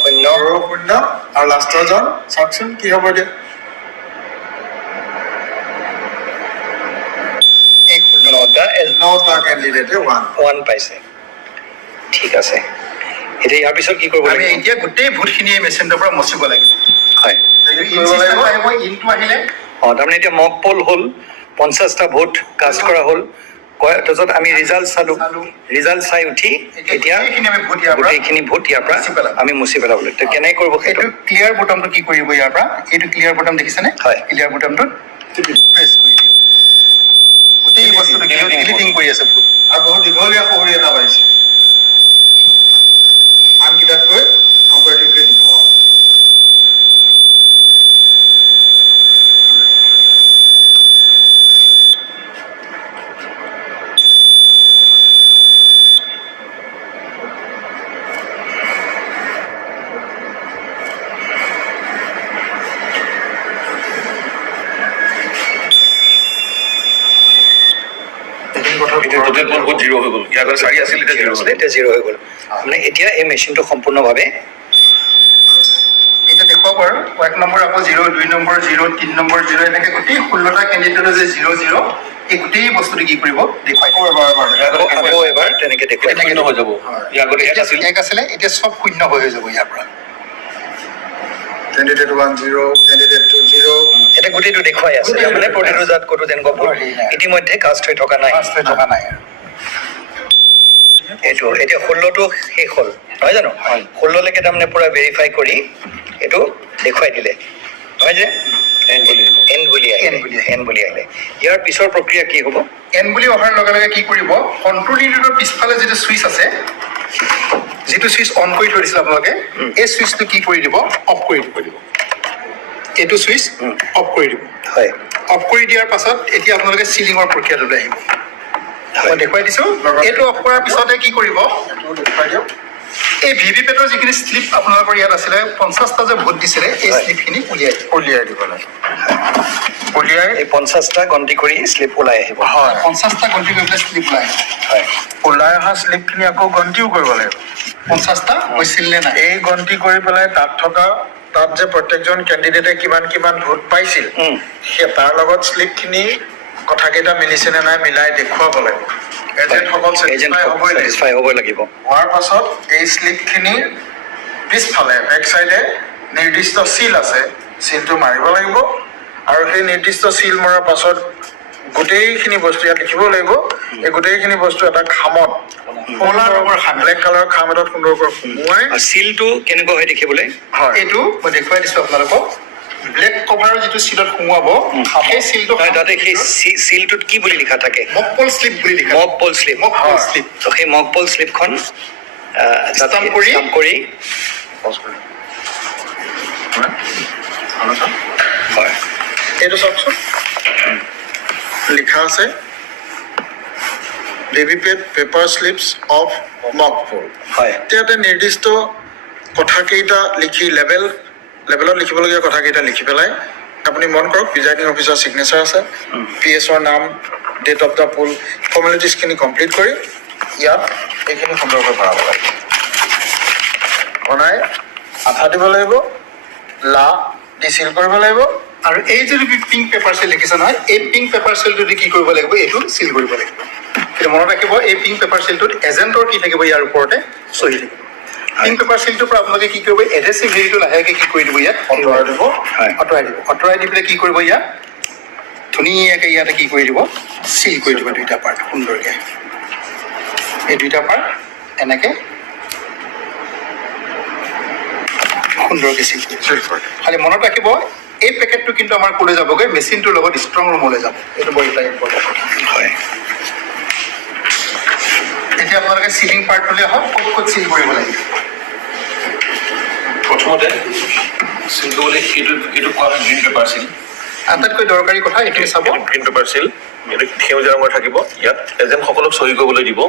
15-0 আৰু লাষ্টৰজন চাওকচোন কি হ'ব এতিয়া এই 9টা 9টা কেণ্ডিডেটে 1 পাইছে ঠিক আছে এতিয়া ইয়াৰ পিছত কি কৰিব আমি লাগিব এতিয়া গোটেই ভোটখিনি এই মেচিনটোৰ পৰা মচিব লাগিব হয় ইনটো আহিলে তাৰমানে এতিয়া মক পল হ'ল 50টা ভোট কাষ্ট কৰা হ'ল তাৰপিছত আমি ৰিজাল্ট চালো ৰিজাল্ট চাই উঠি এতিয়া গোটেইখিনি ভোট ইয়াৰ পৰা আমি মুচি পেলাব লাগিব তো কেনেকৈ কৰিব সেইটো এইটো ক্লিয়াৰ বুটামটো কি কৰিব ইয়াৰ পৰা এইটো ক্লিয়াৰ বুটাম দেখিছেনে হয়। ক্লিয়াৰ বুটামটোত প্ৰেছ কৰি দিয়ক গোটেই বস্তুটো ডিলিটিং কৰি আছে ভোট আৰু বহুত দীঘলীয়া শহৰী এটা পাইছে আনকেইটাতকৈ কম্পেৰেটিভলি দীঘল এতিয়া টোটেল ভোট 0 হৈ গ'ল ইয়াৰ আগত 4 আছিল এতিয়া 0 হ'ল এতিয়া 0 হৈ গ'ল মানে এতিয়া এই মেচিনটো সম্পূৰ্ণভাৱে এতিয়া দেখুৱাব আৰু 1 নম্বৰ আকৌ 0 2 নম্বৰ 0 3 নম্বৰ 0 এনেকৈ গোটেই 16টা কেণ্ডিডেটৰ যে 0 এই গোটেই বস্তুটো কি কৰিব দেখুৱাই আকৌ এবাৰ তেনেকৈ দেখুৱাই শূন্য হৈ যাব ইয়াৰ আগত 1 আছিল এক আছিলে এতিয়া চব শূন্য হৈ যাব ইয়াৰ পৰা কেণ্ডিডেট 1 0 কেণ্ডিডেট 2 0 এতিয়া গোটেইটো দেখুৱাই আছে মানে প্ৰতিটো জাত ক'তো তেনেকুৱা ভোট ইতিমধ্যে কাষ্ট হৈ থকা নাই ফাৰ্ষ্ট হৈ থকা নাই আৰু এইটো এতিয়া 16টো শেষ হ'ল নহয় জানো 16লৈকে তাৰমানে পুৰা ভেৰিফাই কৰি এইটো দেখুৱাই দিলে নহয় যে এন বুলি আহিলে ইয়াৰ পিছৰ প্ৰক্ৰিয়া কি হ'ব এন বুলি অহাৰ লগে লগে কি কৰিব কণ্ট্ৰল ইউনিটৰ পিছফালে যিটো চুইচ আছে যিটো চুইচ অন কৰি থৈ দিছিল আপোনালোকে এই চুইচটো কি কৰি দিব অফ কৰি দিব এইটো চুইচ অফ কৰি দিব হয় অফ কৰি দিয়াৰ পাছত এতিয়া আপোনালোকে চিলিঙৰ প্ৰক্ৰিয়াটোলৈ আহিব মই দেখুৱাই দিছোঁ এইটো অফ কৰাৰ পিছতে কি কৰিব এইটো দেখুৱাই দিয়ক এই ভিভি পেটৰ যিখিনি শ্লিপ আপোনালোকৰ ইয়াত আছিলে 50টা যে ভোট দিছিলে এই শ্লিপখিনি উলিয়াই দিব লাগে উলিয়াই এই 50টা গন্তি কৰি শ্লিপ ওলাই আহিব হয় 50টা গন্তি কৰি পেলাই শ্লিপ ওলাই হয় ওলাই অহা শ্লিপখিনি আকৌ গন্তিও কৰিব লাগিব 50টা হৈছিল নে নাই এই গন্তি কৰি পেলাই তাত যে প্ৰত্যেকজন কেণ্ডিডেটে কিমান ভোট পাইছিল সেই তাৰ লগত শ্লিপখিনি কথাকেইটা মিলিছে নে নাই মিলাই দেখুৱাব লাগিব এজেণ্টসকল ছেটিছফাই হ'ব লাগিব হোৱাৰ পাছত এই শ্লিপখিনিৰ পিছফালে বেক চাইডে নিৰ্দিষ্ট চিল আছে চিলটো মাৰিব লাগিব আৰু সেই নিৰ্দিষ্ট চিল মৰাৰ পাছত গোটেইখিনি বস্তু ইয়াত লিখিব লাগিব এই গোটেইখিনি বস্তু এটা খামত ব্লেক কালাৰৰ খাম এটাত সুন্দৰকৈ সুমুৱাই চিলটো কেনেকুৱা হয় দেখিবলৈ হয় এইটো মই দেখুৱাই দিছোঁ আপোনালোকক ব্লেক কভাৰৰ যিটো চিলত সোমোৱাব সেই চিলটো তাতে সেই চিলটোত কি বুলি লিখা থাকে মকপল শ্লিপ বুলি লিখা মক পল শ্লিপ মকপল শ্লিপ তো সেই মক পল শ্লিপখন Stamp কৰি হয় এইটো চাওকচোন লিখা আছে VVPAT paper slips of mock poll হয় ইয়াতে নিৰ্দিষ্ট কথাকেইটা লিখি লেভেলত লিখিবলগীয়া কথাকেইটা লিখি পেলাই আপুনি মন কৰক প্ৰিজাইডিং অফিচাৰ ছিগনেচাৰ আছে পি এছৰ নাম ডেট অফ দ্য পুল ফৰ্মেলিটিজখিনি কমপ্লিট কৰি ইয়াত এইখিনি সুন্দৰকৈ ভৰাব লাগিব। বনাই আঠা দিব লাগিব, লা দি চিল কৰিব লাগিব। আৰু এই যদি পিংক পেপাৰ চেল দেখিছে নহয়, এই পিংক পেপাৰ চেলটো দি কি কৰিব লাগিব, এইটো চিল কৰিব লাগিব। কিন্তু মনত ৰাখিব, এই পিংক পেপাৰ চেলটোত এজেণ্টৰ কি থাকিব, ইয়াৰ ওপৰতে চহী থাকিব। পিংক পেপাৰ চিলটোৰ পৰা আপোনালোকে কি কৰিব, এডহেচিভ হেৰিটো লাহেকৈ কি কৰি দিব, ইয়াত আঁতৰাই দিব। আঁতৰাই দিব। আঁতৰাই দি পেলাই কি কৰিব, ইয়াত ধুনীয়াকৈ ইয়াতে কি কৰি দিব, চিল কৰি দিব দুইটা পাৰ্ট সুন্দৰকৈ। এই দুইটা পাৰ্ট এনেকৈ সুন্দৰকৈ চিল কৰি খালি মনত ৰাখিব, এই পেকেটটো কিন্তু আমাৰ ক'লৈ যাবগৈ, মেচিনটোৰ লগত ষ্ট্ৰং ৰুমলৈ যাব। এইটো বৰ এটা ইম্পৰ্টেণ্ট কথা হয়। এতিয়া আপোনালোকে চিলিং পাৰ্টটোলৈ আহক, ক'ত ক'ত চিল কৰিব লাগিব। প্ৰথমতে চিলটো বুলি এইটো কোৱা হয় গ্ৰীণ পেপাৰ চিল। আটাইতকৈ দৰকাৰী কথা এইখিনি চাব, গ্ৰীণ পেপাৰ চিল, এইটো সেউজীয়া ৰঙৰ থাকিব। ইয়াত এজেণ্টসকলক চহী কৰিবলৈ দিব।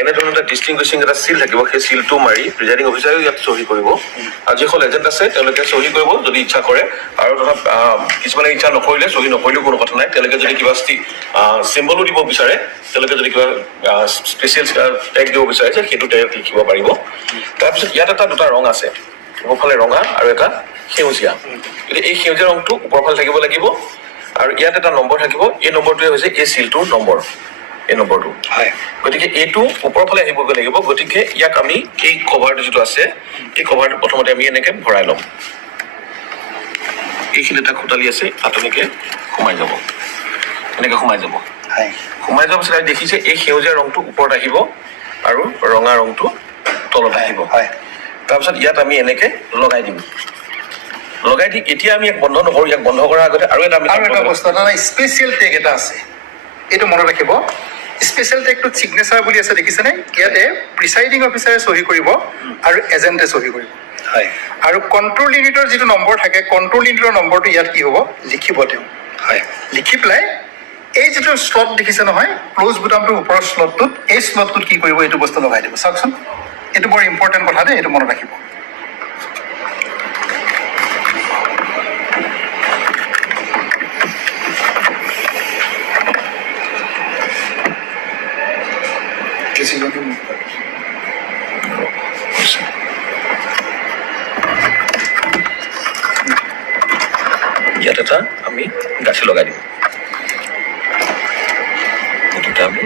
এনেধৰণৰ এটা ডিষ্টিংগুইচিং এটা চিল থাকিব, সেই চিলটো মাৰি প্ৰিজাইডিং অফিচাৰেও ইয়াত চহী কৰিব। আৰু যিসকল এজেণ্ট আছে তেওঁলোকে চহী কৰিব যদি ইচ্ছা কৰে, আৰু তথা কিছুমানে ইচ্ছা নকৰিলে চহী নকৰিলেও কোনো কথা নাই। তেওঁলোকে যদি কিবা চিম্বলো দিব বিচাৰে, তেওঁলোকে যদি কিবা স্পেচিয়েল টেগ দিব বিচাৰিছে, সেইটো টেগ লিখিব পাৰিব। তাৰপিছত ইয়াত এটা দুটা ৰং আছে, ওপৰফালে ৰঙা আৰু এটা সেউজীয়া। গতিকে এই সেউজীয়া ৰংটো ওপৰফালে থাকিব লাগিব। আৰু ইয়াত এটা নম্বৰ থাকিব, এই নম্বৰটোৱে হৈছে এই চিলটোৰ নম্বৰ, এই নম্বৰটো। হয়। গতিকে এইটো ওপৰৰ ফালে আহিবগৈ লাগিব। গতিকে ইয়াক আমি এই কভাৰটো যিটো আছে, এই কভাৰটো প্ৰথমতে আমি এনেকৈ ভৰাই ল'ম। এইখিনি এটা খুটালি আছে, তাত এনেকৈ সোমাই যাব, এনেকৈ সোমাই যাব। হয়। সোমাই যোৱাৰ পিছত দেখিছে এই সেউজীয়া ৰংটো ওপৰত আহিব আৰু ৰঙা ৰংটো তলত আহিব। হয়। তাৰপিছত ইয়াত আমি এনেকৈ লগাই দিম। লগাই দি এতিয়া আমি ইয়াক বন্ধ নকৰোঁ। ইয়াক বন্ধ কৰাৰ আগতে আৰু এটা বস্তু এটা স্পেচিয়েল টেগ এটা আছে, এইটো মনত ৰাখিব। স্পেচিয়েল টেগটোত চিগনেচাৰ বুলি আছে, দেখিছেনে? ইয়াতে প্ৰিচাইডিং অফিচাৰে চহী কৰিব আৰু এজেণ্টে চহী কৰিব। হয় আৰু কণ্ট্ৰল ইউনিটৰ যিটো নম্বৰ থাকে, কণ্ট্ৰল ইউনিটৰ নম্বৰটো ইয়াত কি হ'ব, লিখিব তেওঁ। হয় লিখি পেলাই এই যিটো শ্লট দেখিছে নহয়, ক্ল'জ বুটামটোৰ ওপৰৰ শ্লটটোত, এই শ্লটটোত কি কৰিব, এইটো বস্তু লগাই দিব। চাওকচোন, এইটো বৰ ইম্পৰ্টেণ্ট কথা দেই, এইটো মনত ৰাখিব। ইয়াত এটা আমি গাঁঠি লগাই দিম। দুটা আমি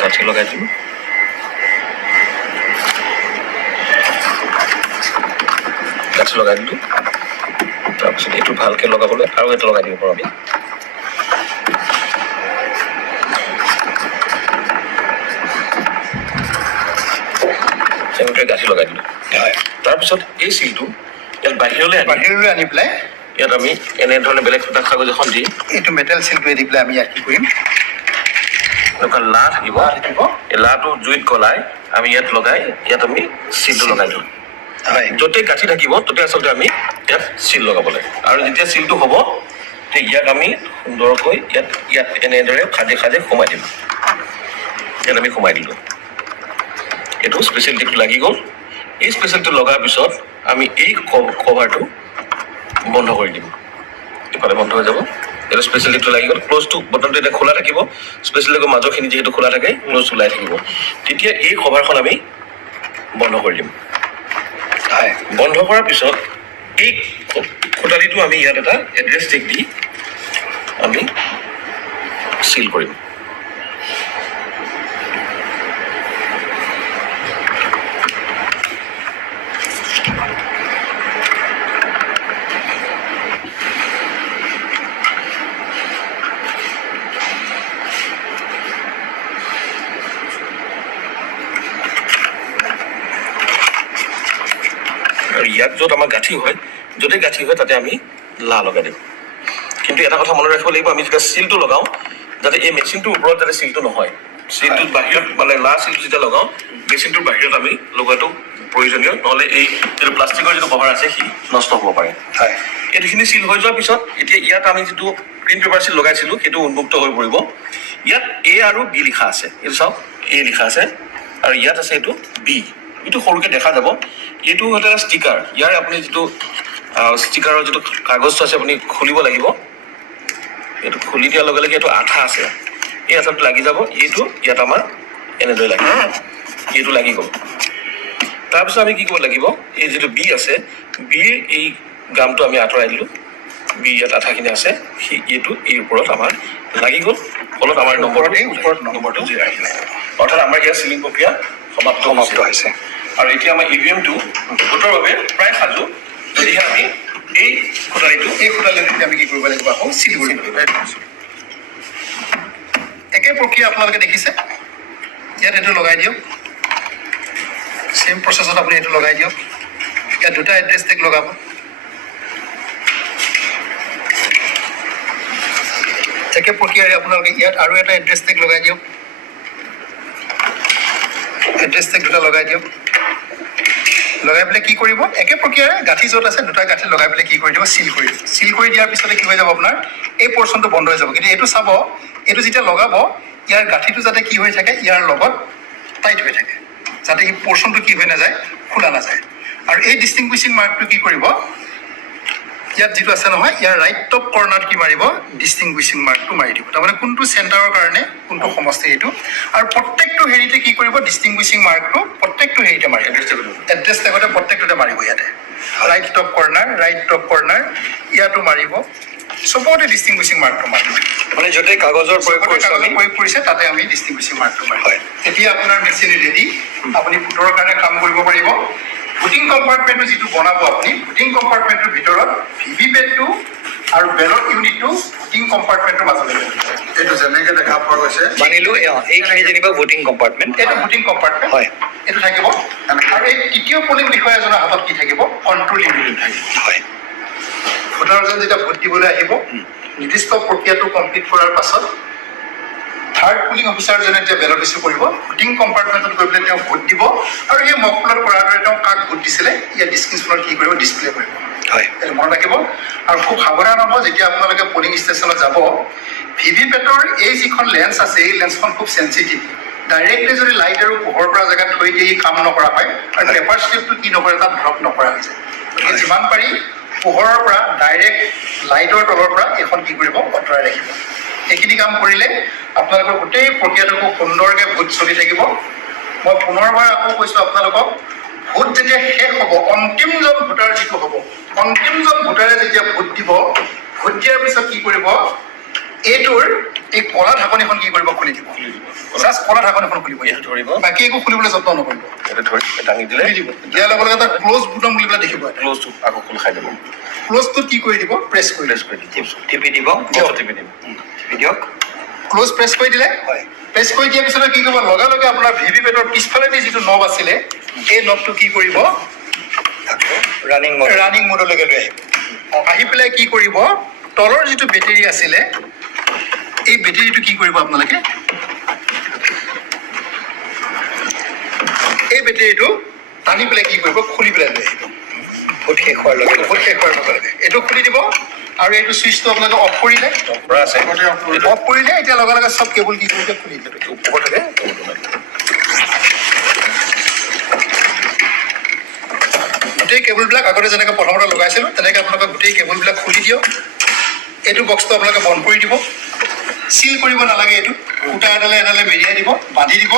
গাঁঠি লগাই দিম। গাঁঠি লগাই দিলোঁ। তাৰপিছত এইটো ভালকৈ লগাবলৈ আৰু এটা লগাই দিব পাৰোঁ আমি। তেনেকৈ গাঁঠি লগাই দিলোঁ। তাৰপিছত এই চিলটো ইয়াত বাহিৰলৈ আনি পেলাই ইয়াত আমি এনেধৰণে বেলেগ এটা কাগজ এখন দি এইটো মেটেল চিলটোৱে দি পেলাই আমি ইয়াত কি কৰিম, এনেকুৱা লা থাকিব। এই লাটো জুইত গলাই আমি ইয়াত লগাই ইয়াত আমি চিলটো লগাই দিওঁ। হয়। য'তেই গাঁঠি থাকিব ত'তে আচলতে আমি ইয়াত চিল লগাব লাগে। আৰু যেতিয়া চিলটো হ'ব, ইয়াক আমি সুন্দৰকৈ ইয়াত এনেদৰে খাজে খাজে সোমাই দিম। ইয়াত আমি সোমাই দিলোঁ। এইটো স্পেচিয়েল টেপটো লাগি গ'ল। এই স্পেচিয়েল টেপ লগাৰ পিছত আমি এই কভাৰটো বন্ধ কৰি দিম। ইফালে বন্ধ হৈ যাব। এইটো স্পেচিয়েল টেপটো লাগি গ'ল। ক্ল'জটো বটনটো এতিয়া খোলা থাকিব। স্পেচিয়েল টেপৰ মাজৰখিনি যিহেতু খোলা থাকে, ক্ল'জ ওলাই থাকিব। তেতিয়া এই কভাৰখন আমি বন্ধ কৰি দিম। হয়। বন্ধ কৰাৰ পিছত এই খুটালিটো আমি ইয়াত এটা এড্ৰেছ টেগ দি আমি চিল কৰিম। আৰু ইয়াত য'ত আমাৰ গাঁঠি হয়, য'তে গাঁঠি হয় তাতে আমি লা লগাই দিম। কিন্তু এটা কথা মনত ৰাখিব লাগিব, আমি যেতিয়া চিলটো লগাওঁ, যাতে এই মেচিনটোৰ ওপৰত যাতে চিলটো নহয়। চিলটোৰ বাহিৰত মানে লা চিলটো যেতিয়া লগাওঁ, মেচিনটোৰ বাহিৰত আমি লগোৱাটো প্ৰয়োজনীয়, নহ'লে এই যিটো প্লাষ্টিকৰ যিটো কভাৰ আছে সি নষ্ট হ'ব পাৰে। হয়। এইখিনি চিল হৈ যোৱাৰ পিছত এতিয়া ইয়াত আমি যিটো গ্ৰীণ পেপাৰ চিল লগাইছিলোঁ সেইটো উন্মুক্ত হৈ পৰিব। ইয়াত এ আৰু বি লিখা আছে, এইটো চাওক, এ লিখা আছে আৰু ইয়াত আছে এইটো বি। এইটো সৰুকৈ দেখা যাব। এইটো এটা ষ্টিকাৰ। ইয়াৰ আপুনি যিটো ষ্টিকাৰৰ যিটো কাগজটো আছে আপুনি খুলিব লাগিব। এইটো খুলি দিয়াৰ লগে লগে এইটো আঠা আছে। এই আচাৰটো লাগি যাব, এইটো ইয়াত আমাৰ এনেদৰে লাগিব, এইটো লাগি গ'ল। তাৰপিছত আমি কি কৰিব লাগিব, এই যিটো বি আছে, বিৰ এই গামটো আমি আঁতৰাই দিলোঁ, বি ইয়াত আঠাখিনি আছে, এইটো এই ওপৰত আমাৰ লাগি গ'ল, ফলত আমাৰ নম্বৰটো যে আহিলে, অৰ্থাৎ আমাৰ ইয়াৰ চিলিং প্ৰক্ৰিয়া সমাপ্ত হৈছে। আৰু এতিয়া আমাৰ EVM-টো ভোটৰ বাবে প্ৰায় সাজু, যদিহে আমি এই খুঁটালিটো আমি কি কৰিব লাগিব, আকৌ চিল কৰিব লাগিব। একে প্ৰক্ৰিয়া আপোনালোকে দেখিছে, ইয়াত এইটো লগাই দিয়ক, ছেম প্ৰচেছত আপুনি এইটো লগাই দিয়ক, ইয়াত দুটা এড্ৰেছ টেগ লগাব, একে প্ৰক্ৰিয়াৰে আপোনালোকে ইয়াত আৰু এটা এড্ৰেছ টেগ লগাই দিয়ক, এড্ৰেছ টেগ দুটা লগাই দিয়ক, লগাই পেলাই কি কৰিব, একে প্ৰক্ৰিয়াৰে গাঁঠি য'ত আছে দুটা গাঁঠি লগাই পেলাই কি কৰি দিব, চিল কৰি দিব। চিল কৰি দিয়াৰ পিছতে কি হৈ যাব আপোনাৰ, এই পৰ্চনটো বন্ধ হৈ যাব। কিন্তু এইটো চাব, এইটো যেতিয়া লগাব, ইয়াৰ গাঁঠিটো যাতে কি হৈ থাকে, ইয়াৰ লগত টাইট হৈ থাকে, যাতে এই পৰ্চনটো কি হৈ নাযায়, খোলা নাযায়। আৰু এই ডিষ্টিংগুইচিং মাৰ্কটো কি কৰিব, ইয়াত যিটো আছে নহয়, ইয়াৰ ৰাইট টপ কৰ্ণাৰত কি মাৰিব, ডিষ্টিংগুইচিং মাৰ্কটো মাৰি দিব। তাৰমানে কোনটো চেণ্টাৰৰ কাৰণে কোনটো সমষ্টি এইটো, আৰু প্ৰত্যেকটো হেৰিতে কি কৰিব, ডিষ্টিংগুইচিং মাৰ্কটো প্ৰত্যেকটো হেৰিতে মাৰিব, এড্ৰেছ টেগতে প্ৰত্যেকটোতে মাৰিব। ইয়াতে ৰাইট টপ কৰ্ণাৰ ইয়াতো মাৰিব, চবতে ডিষ্টিংগুইচিং মাৰ্কটো মাৰিব। মানে য'তে কাগজৰ প্ৰয়োগ কৰিছে তাতে আমি ডিষ্টিংগুইচিং মাৰ্কটো মাৰিম। তেতিয়া আপোনাৰ মেচিন ৰেডি, আপুনি ভোটৰ কাৰণে কাম কৰিব পাৰিব। ভোটিং কম্পাৰ্টমেণ্টটো যিটো বনাব আপুনি, ভোটিং কম্পাৰ্টমেণ্টটোৰ ভিতৰত ভিভিপেটটো আৰু বেলট ইউনিটটো ভোটিং কম্পাৰ্টমেণ্টৰ মাজতে এইটো যেনেকে দেখা পোৱা গৈছে, মানিলো এইখিনি যেনিবা ভোটিং কম্পাৰ্টমেণ্ট, এইটো ভোটিং কম্পাৰ্টমেণ্ট হয়, এইটো থাকিব। আৰু এই তৃতীয় পলিং বিষয়াজনৰ হাতত কি থাকিব, কণ্ট্ৰল ইউনিট থাকিব। হয়, ভোটাৰজন যেতিয়া ভোট দিবলৈ আহিব, নিৰ্দিষ্ট প্ৰক্ৰিয়াটো কমপ্লিট কৰাৰ পাছত থাৰ্ড পুলিং অফিচাৰজনে যেতিয়া বেলট ইছ্যু কৰিব, ভোটিং কম্পাৰ্টমেণ্টত গৈ পেলাই তেওঁ ভোট দিব, আৰু সেই মকপুলত কৰাৰ দৰে তেওঁ কাক ভোট দিছিলে ইয়াৰ ডিছক্ৰিপশ্যনত কি কৰিব, ডিছপ্লে কৰিব। হয়, এইটো মনত ৰাখিব। আৰু খুব সাৱধান হ'ব, যেতিয়া আপোনালোকে পলিং ষ্টেচনত যাব, ভিভিপেটৰ এই যিখন লেন্স আছে, এই লেন্সখন খুব চেঞ্চিটিভ। ডাইৰেক্টলি যদি লাইট আৰু পোহৰৰ পৰা জেগাত থৈ দিয়ে কাম নকৰা হয়, আৰু পেপাৰ ষ্ট্ৰিপটো কি নকৰে, তাত ড্ৰপ নকৰা হৈ যায়। গতিকে যিমান পাৰি পোহৰৰ পৰা ডাইৰেক্ট লাইটৰ তলৰ পৰা এইখন কি কৰিব, আঁতৰাই ৰাখিব। এইখিনি কাম কৰিলে আপোনালোকৰ গোটেই প্ৰক্ৰিয়াটো খুব সুন্দৰকৈ ভোট চলি থাকিব। মই পুনৰবাৰ আকৌ কৈছোঁ আপোনালোকক, ভোট যেতিয়া শেষ হ'ব, অন্তিমজন ভোটাৰ যিটো হ'ব, অন্তিমজন ভোটাৰে যেতিয়া ভোট দিব, ভোট দিয়াৰ পিছত কি কৰিব, এইটোৰ এই কলা ঢাকনিখন কি কৰিব, খুলি দিব। জাষ্ট কলা ঢাকনিখন খুলিব, এইটো ধৰিব, বাকী একো খুলিবলৈ যত্ন নকৰিব, এইটো ধৰি দাঙি দিলে খুলি দিব। দিয়াৰ লগে লগে এটা ক্ল'জ বুটাম বুলি পেলাই দেখিব, ক্ল'জটো আকৌ খোল খাই দিব, ক্ল'জটোত কি কৰি দিব, প্ৰেছ কৰি দিব, টিপি দিব, টিপি দিম, টিপি দিয়ক, ক্ল'জ প্ৰেছ কৰি দিলে। হয়, প্ৰেছ কৰি দিয়াৰ পিছতে কি কৰিব, লগে লগে আপোনাৰ ভিভিপেটৰ পিছফালেদি যিটো নব আছিলে, এই নবটো কি কৰিব, ৰানিং মোডলৈকে লৈ আহিব। আহি পেলাই কি কৰিব, তলৰ যিটো বেটেৰী আছিলে, এই বেটেৰীটো কি কৰিব আপোনালোকে, এই বেটেৰীটো টানি পেলাই কি কৰিব, খুলি পেলাই লৈ আহিব। ভোট শেষ হোৱাৰ লগে লগে, ভোট শেষ হোৱাৰ লগে লগে এইটো খুলি দিব, আৰু এইটো চুইচটো আপোনালোকে অফ কৰিলে, পৰা আছে, অফ কৰিলে এতিয়া লগে লগে চব কেবুল কি কৰিছে, খুলি দিব। ওপৰ থাকে, গোটেই কেবুলবিলাক আগতে যেনেকৈ প্ৰথমতে লগাইছিলোঁ, তেনেকৈ আপোনালোকে গোটেই কেবুলবিলাক খুলি দিয়ক। এইটো বক্সটো আপোনালোকে বন্ধ কৰি দিব, চিল কৰিব নালাগে। এইটো সূতা এডালে মেৰিয়াই দিব, বান্ধি দিব।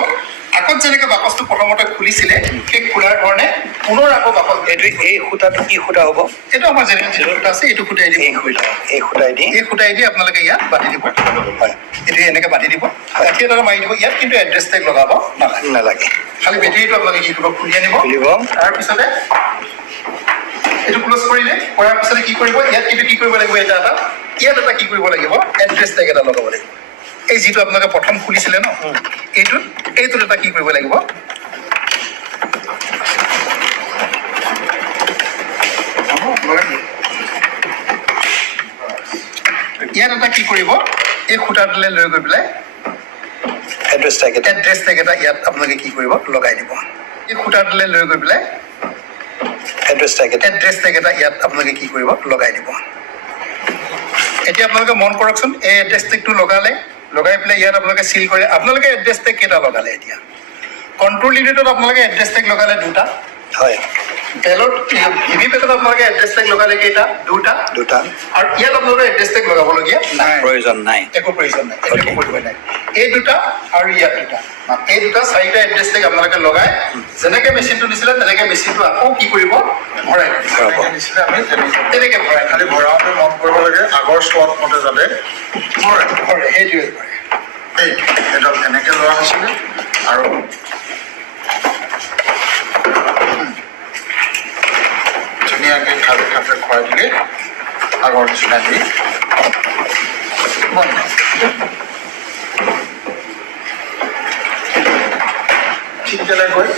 আগত যেনেকৈ বাকচটো প্ৰথমতে খুলিছিলে, সেই খোলাৰ ধৰণে পুনৰ আকৌ বাকচ, এইটো এই সূতাটো কি সূতা হ'ব, এইটো আমাৰ যেনেকৈ যিটো সূতা আছে, এইটো সূতাই দি এই সূতাই দি আপোনালোকে ইয়াত বান্ধি দিব। হয়, এইটো এনেকৈ বান্ধি দিব, গাঁঠি এডাল মাৰি দিব। ইয়াত কিন্তু এড্ৰেছ টেগ লগাব নালাগে, খালি বেটেৰীটো আপোনালোকে কি কৰিব, খুলি আনিব। খুলিব, তাৰপিছতে এইটো ক্ল'জ কৰিলে, কৰাৰ পিছতে কি কৰিব, ইয়াত কিন্তু কি কৰিব লাগিব, ইয়াত এটা কি কৰিব লাগিব, এড্ৰেছ টেগ এটা লগাব লাগিব। এই যিটো আপোনালোকে প্ৰথম খুলিছিলে ন, এইটোত এটা কি কৰিব লাগিব, ইয়াত এটা কি কৰিব, এই সূতাটোলে লৈ গৈ পেলাই এড্ৰেছ টেগ এটা ইয়াত আপোনালোকে কি কৰিব, লগাই দিব। এই সূতাটোলে লৈ গৈ পেলাই এড্ৰেছ টেগ এটা ইয়াত আপোনালোকে কি কৰিব, লগাই দিব। এতিয়া আপোনালোকে মন কৰকচোন, এই এড্ৰেছ টেগটো লগাই পেলাই ইয়াত আপোনালোকে চিল কৰে। আপোনালোকে এড্ৰেছ টেগ কেইটা লগালে, এতিয়া কণ্ট্ৰল ইউনিটত আপোনালোকে এড্ৰেছ টেগ লগালে দুটা, হয়, বেলত ভিভি পেটত আপোনালোকে এড্ৰেছ টেগ লগালে কেইটা দুটা আৰু ইয়াত আপোনালোকে এড্ৰেছ টেগ লগাবলগীয়া নাই প্ৰয়োজন নাই একো প্ৰয়োজন নাই একো কৰিব নাই এই দুটা আৰু ইয়াত দুটা এই দুটা চাৰিটা এড্ৰেছ টেগ আপোনালোকে লগাই যেনেকে মেচিনটো দিছিলে তেনেকে মেচিনটো আকৌ কি কৰিব ভৰাই নিচিনা আমি তেনেকে ভৰাই খালি ভৰাওঁতে মন কৰিব লাগে আগৰ শ্লট মতে যাতে ভৰে সেইটোৱে ভৰে এডাল এনেকে লোৱা হৈছিলে আৰু ধুনীয়াকৈ খাপে খাপে খুৱাই দিলে আগৰ নিচিনা দি ঠিক তেনেকৈ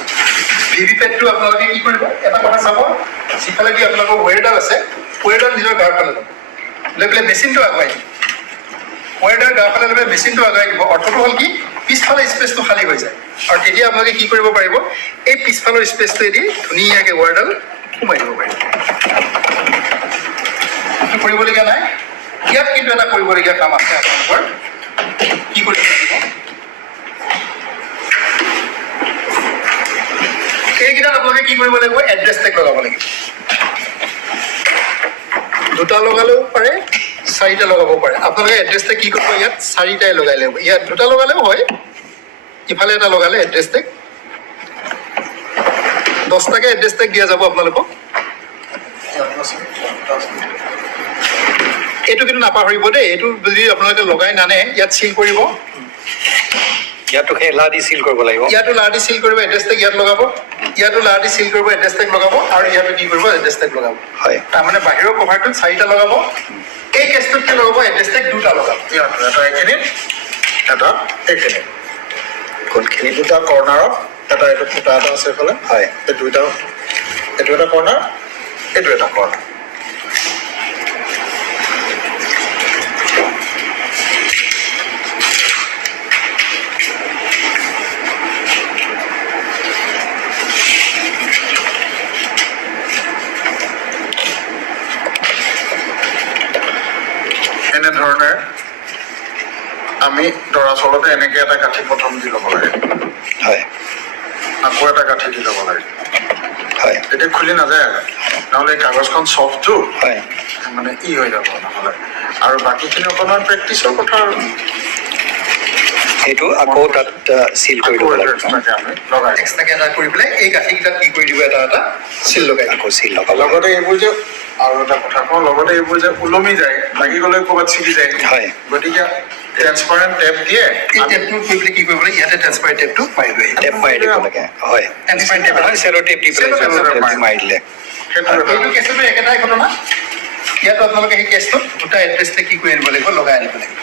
ভিভি পেটটো আপোনালোকে কি কৰিব এটা কথা চাব যিফালেদি আপোনালোকৰ ৱেৰডাল আছে ৱেৰডাল নিজৰ গাৰ ফালে ল'ব লৈ পেলাই মেচিনটো আগুৱাই দিব ৱেৰডাল গাৰ ফালে লৈ পেলাই মেচিনটো আগুৱাই দিব অৰ্থটো হ'ল কি পিছফালে স্পেচটো খালী হৈ যায় আৰু তেতিয়া আপোনালোকে কি কৰিব পাৰিব এই পিছফালৰ স্পেচটোৱেদি ধুনীয়াকৈ ৱেৰডাল সোমাই দিব পাৰিব এইটো কৰিবলগীয়া নাই ইয়াত কিন্তু এটা কৰিবলগীয়া কাম আছে আপোনালোকৰ কি কৰিব লাগিব এইকেইটাত আপোনালোকে কি কৰিব লাগিব এড্ৰেছ টেগ লগাব লাগিব দুটা লগালেও পাৰে চাৰিটা লগাব পাৰে আপোনালোকে এড্ৰেছ টেগ কি কৰিব ইয়াত চাৰিটাই লগাই লাগিব ইয়াত দুটা লগালেও হয় ইফালে এটা লগালে এড্ৰেছ টেগ 10টাকে এড্ৰেছ টেগ দিয়া যাব আপোনালোকক এইটো কিন্তু নাপাহৰিব দেই এইটো যদি আপোনালোকে লগাই নানে ইয়াত চিল কৰিব ইয়াতো সেই লা দি চিল কৰিব লাগিব ইয়াতো লা দি চিল কৰিব এড্ৰেছ টেগ ইয়াত লগাব ইয়াতো লা দি চিল কৰিব এড্ৰেছ টেগ লগাব আৰু ইয়াতো কি কৰিব এড্ৰেছ টেগ লগাব হয় তাৰমানে বাহিৰৰ কভাৰটোত চাৰিটা লগাব এই কেছটোত কি লগাব এড্ৰেছ টেগ দুটা লগাব ইয়াত এটা এইখিনিত এটা এইখিনিত কোনখিনি দুটা কৰ্ণাৰত এটা এইটো ফুটা এটা আছে এইফালে হয় এই দুইটা এইটো এটা কৰ্ণাৰ এইটো এটা কৰ্ণাৰ এনেধৰণে আমি দৰাচলতে এনেকে এটা গাঁঠি প্ৰথম দি ল'ব লাগে হয় আকৌ এটা গাঁঠি দি ল'ব লাগে হয় এতিয়া খুলি নাযায় আৰু নহ'লে এই কাগজখন চফ্টটো হয় মানে হৈ যাব নহ'লে আৰু বাকীখিনি অকণমান প্ৰেক্টিচৰ কথা আৰু সেইটো আকৌ তাত চিল কৰি দিব লাগিব এক্সট্ৰাকে আমি লগাই দিম। এক্সট্ৰাকে এটা কৰি পেলাই এই গাঁঠিকেইটাত কি কৰি দিব এটা এটা চিল লগাই দিব আকৌ চিল লগাব লগতে এইবোৰ যে আৰু এটা কথা কওঁ লগতে এইবোৰ যে ওলমি যায় লাগি গ'লে ক'ৰবাত ছিগি যায় হয় গতিকে ট্ৰেন্সপাৰেণ্ট টেপ দিয়ে এই টেপটো কৰি পেলাই কি কৰিব লাগে ইয়াতে ট্ৰেন্সপাৰেণ্ট টেপটো মাৰি লৈ আহিব টেপ মাৰি দিব লাগে হয় ট্ৰেন্সপাৰেণ্ট টেপ নহয় চেলো টেপ দি পেলাই চেলো টেপ চেলো টেপ মাৰি দিলে সেইটো এটা এইটো কেছতো একেটাই ঘটনা ইয়াতো আপোনালোকে সেই কেছটোত দুটা এড্ৰেছ টেগ কি কৰি আনিব লাগিব লগাই আনিব লাগিব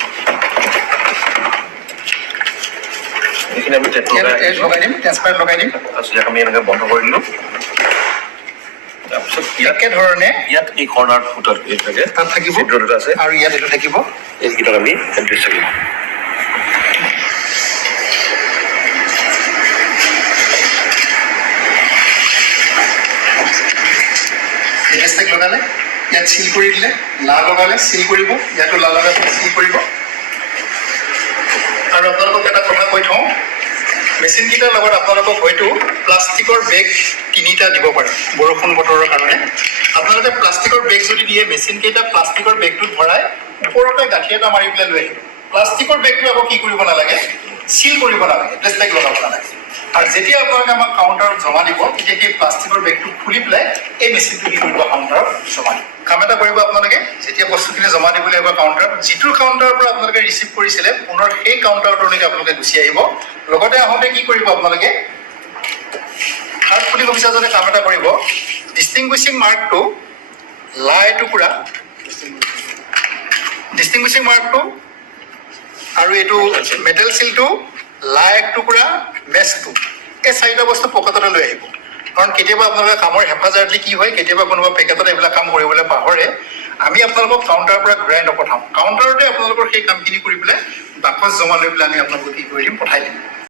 এইখিনি আমি টেপ ইয়াত লগাই লগাই দিম ট্ৰেন্সপাৰেণ্ট লগাই দিম তাৰপিছত ইয়াক আমি এনেকৈ বন্ধ কৰি দিলোঁ তাৰপিছত ইয়াত একেধৰণে ইয়াত এই কৰ্ণাৰ ফুটাৰ এই থাকে তাত থাকিব ছিদ্ৰ দুটা আছে আৰু ইয়াত এইটো থাকিব এইকেইটাত আমি এড্ৰেছ থাকিব এড্ৰেছ টেগ লগালে ইয়াত চিল কৰি দিলে লা লগালে চিল কৰিব ইয়াতো লা লগালে চিল কৰিব আৰু আপোনালোকক এটা কথা কৈ থওঁ মেচিনকেইটাৰ লগত আপোনালোকক হয়তো প্লাষ্টিকৰ বেগ 3টা দিব পাৰে বৰষুণ বতৰৰ কাৰণে আপোনালোকে প্লাষ্টিকৰ বেগ যদি দিয়ে মেচিনকেইটা প্লাষ্টিকৰ বেগটোত ভৰাই ওপৰতে গাঁঠি এটা মাৰি পেলাই লৈ আহিব প্লাষ্টিকৰ বেগটো আকৌ কি কৰিব নালাগে চিল কৰিব নালাগে এড্ৰেছ টেগ লগাব নালাগে আৰু যেতিয়া আপোনালোকে আমাক কাউণ্টাৰত জমা দিব তেতিয়া সেই প্লাষ্টিকৰ বেগটো খুলি পেলাই এই মেচিনটো কি কৰিব কাউণ্টাৰত জমা দিব কাম এটা কৰিব আপোনালোকে যেতিয়া বস্তুখিনি জমা দিবলৈ আহিব কাউণ্টাৰত যিটো কাউণ্টাৰৰ পৰা আপোনালোকে ৰিচিভ কৰিছিলে পুনৰ সেই কাউণ্টাৰটোলৈকে আপোনালোকে গুচি আহিব লগতে আহোঁতে কি কৰিব আপোনালোকে থাৰ্ড পুলিং অফিচাৰজনে কাম এটা কৰিব ডিষ্টিংগুইছিং মাৰ্কটো লা এটুকুৰা ডিষ্টিংগুইছিং মাৰ্কটো আৰু এইটো মেটেল চিলটো লা এক টুকুৰা মেচটো এই চাৰিটা বস্তু পকেটতে লৈ আহিব কাৰণ কেতিয়াবা আপোনালোকে কামৰ হেফাজাৰ্টলি কি হয় কেতিয়াবা কোনোবা পেকেটত এইবিলাক কাম কৰিবলৈ পাহৰে আমি আপোনালোকক কাউণ্টাৰৰ পৰা ঘূৰাই নপঠাওঁ কাউণ্টাৰতে আপোনালোকৰ সেই কামখিনি কৰি পেলাই বাকচ জমা লৈ পেলাই আমি আপোনালোকক কি কৰি দিম পঠাই দিম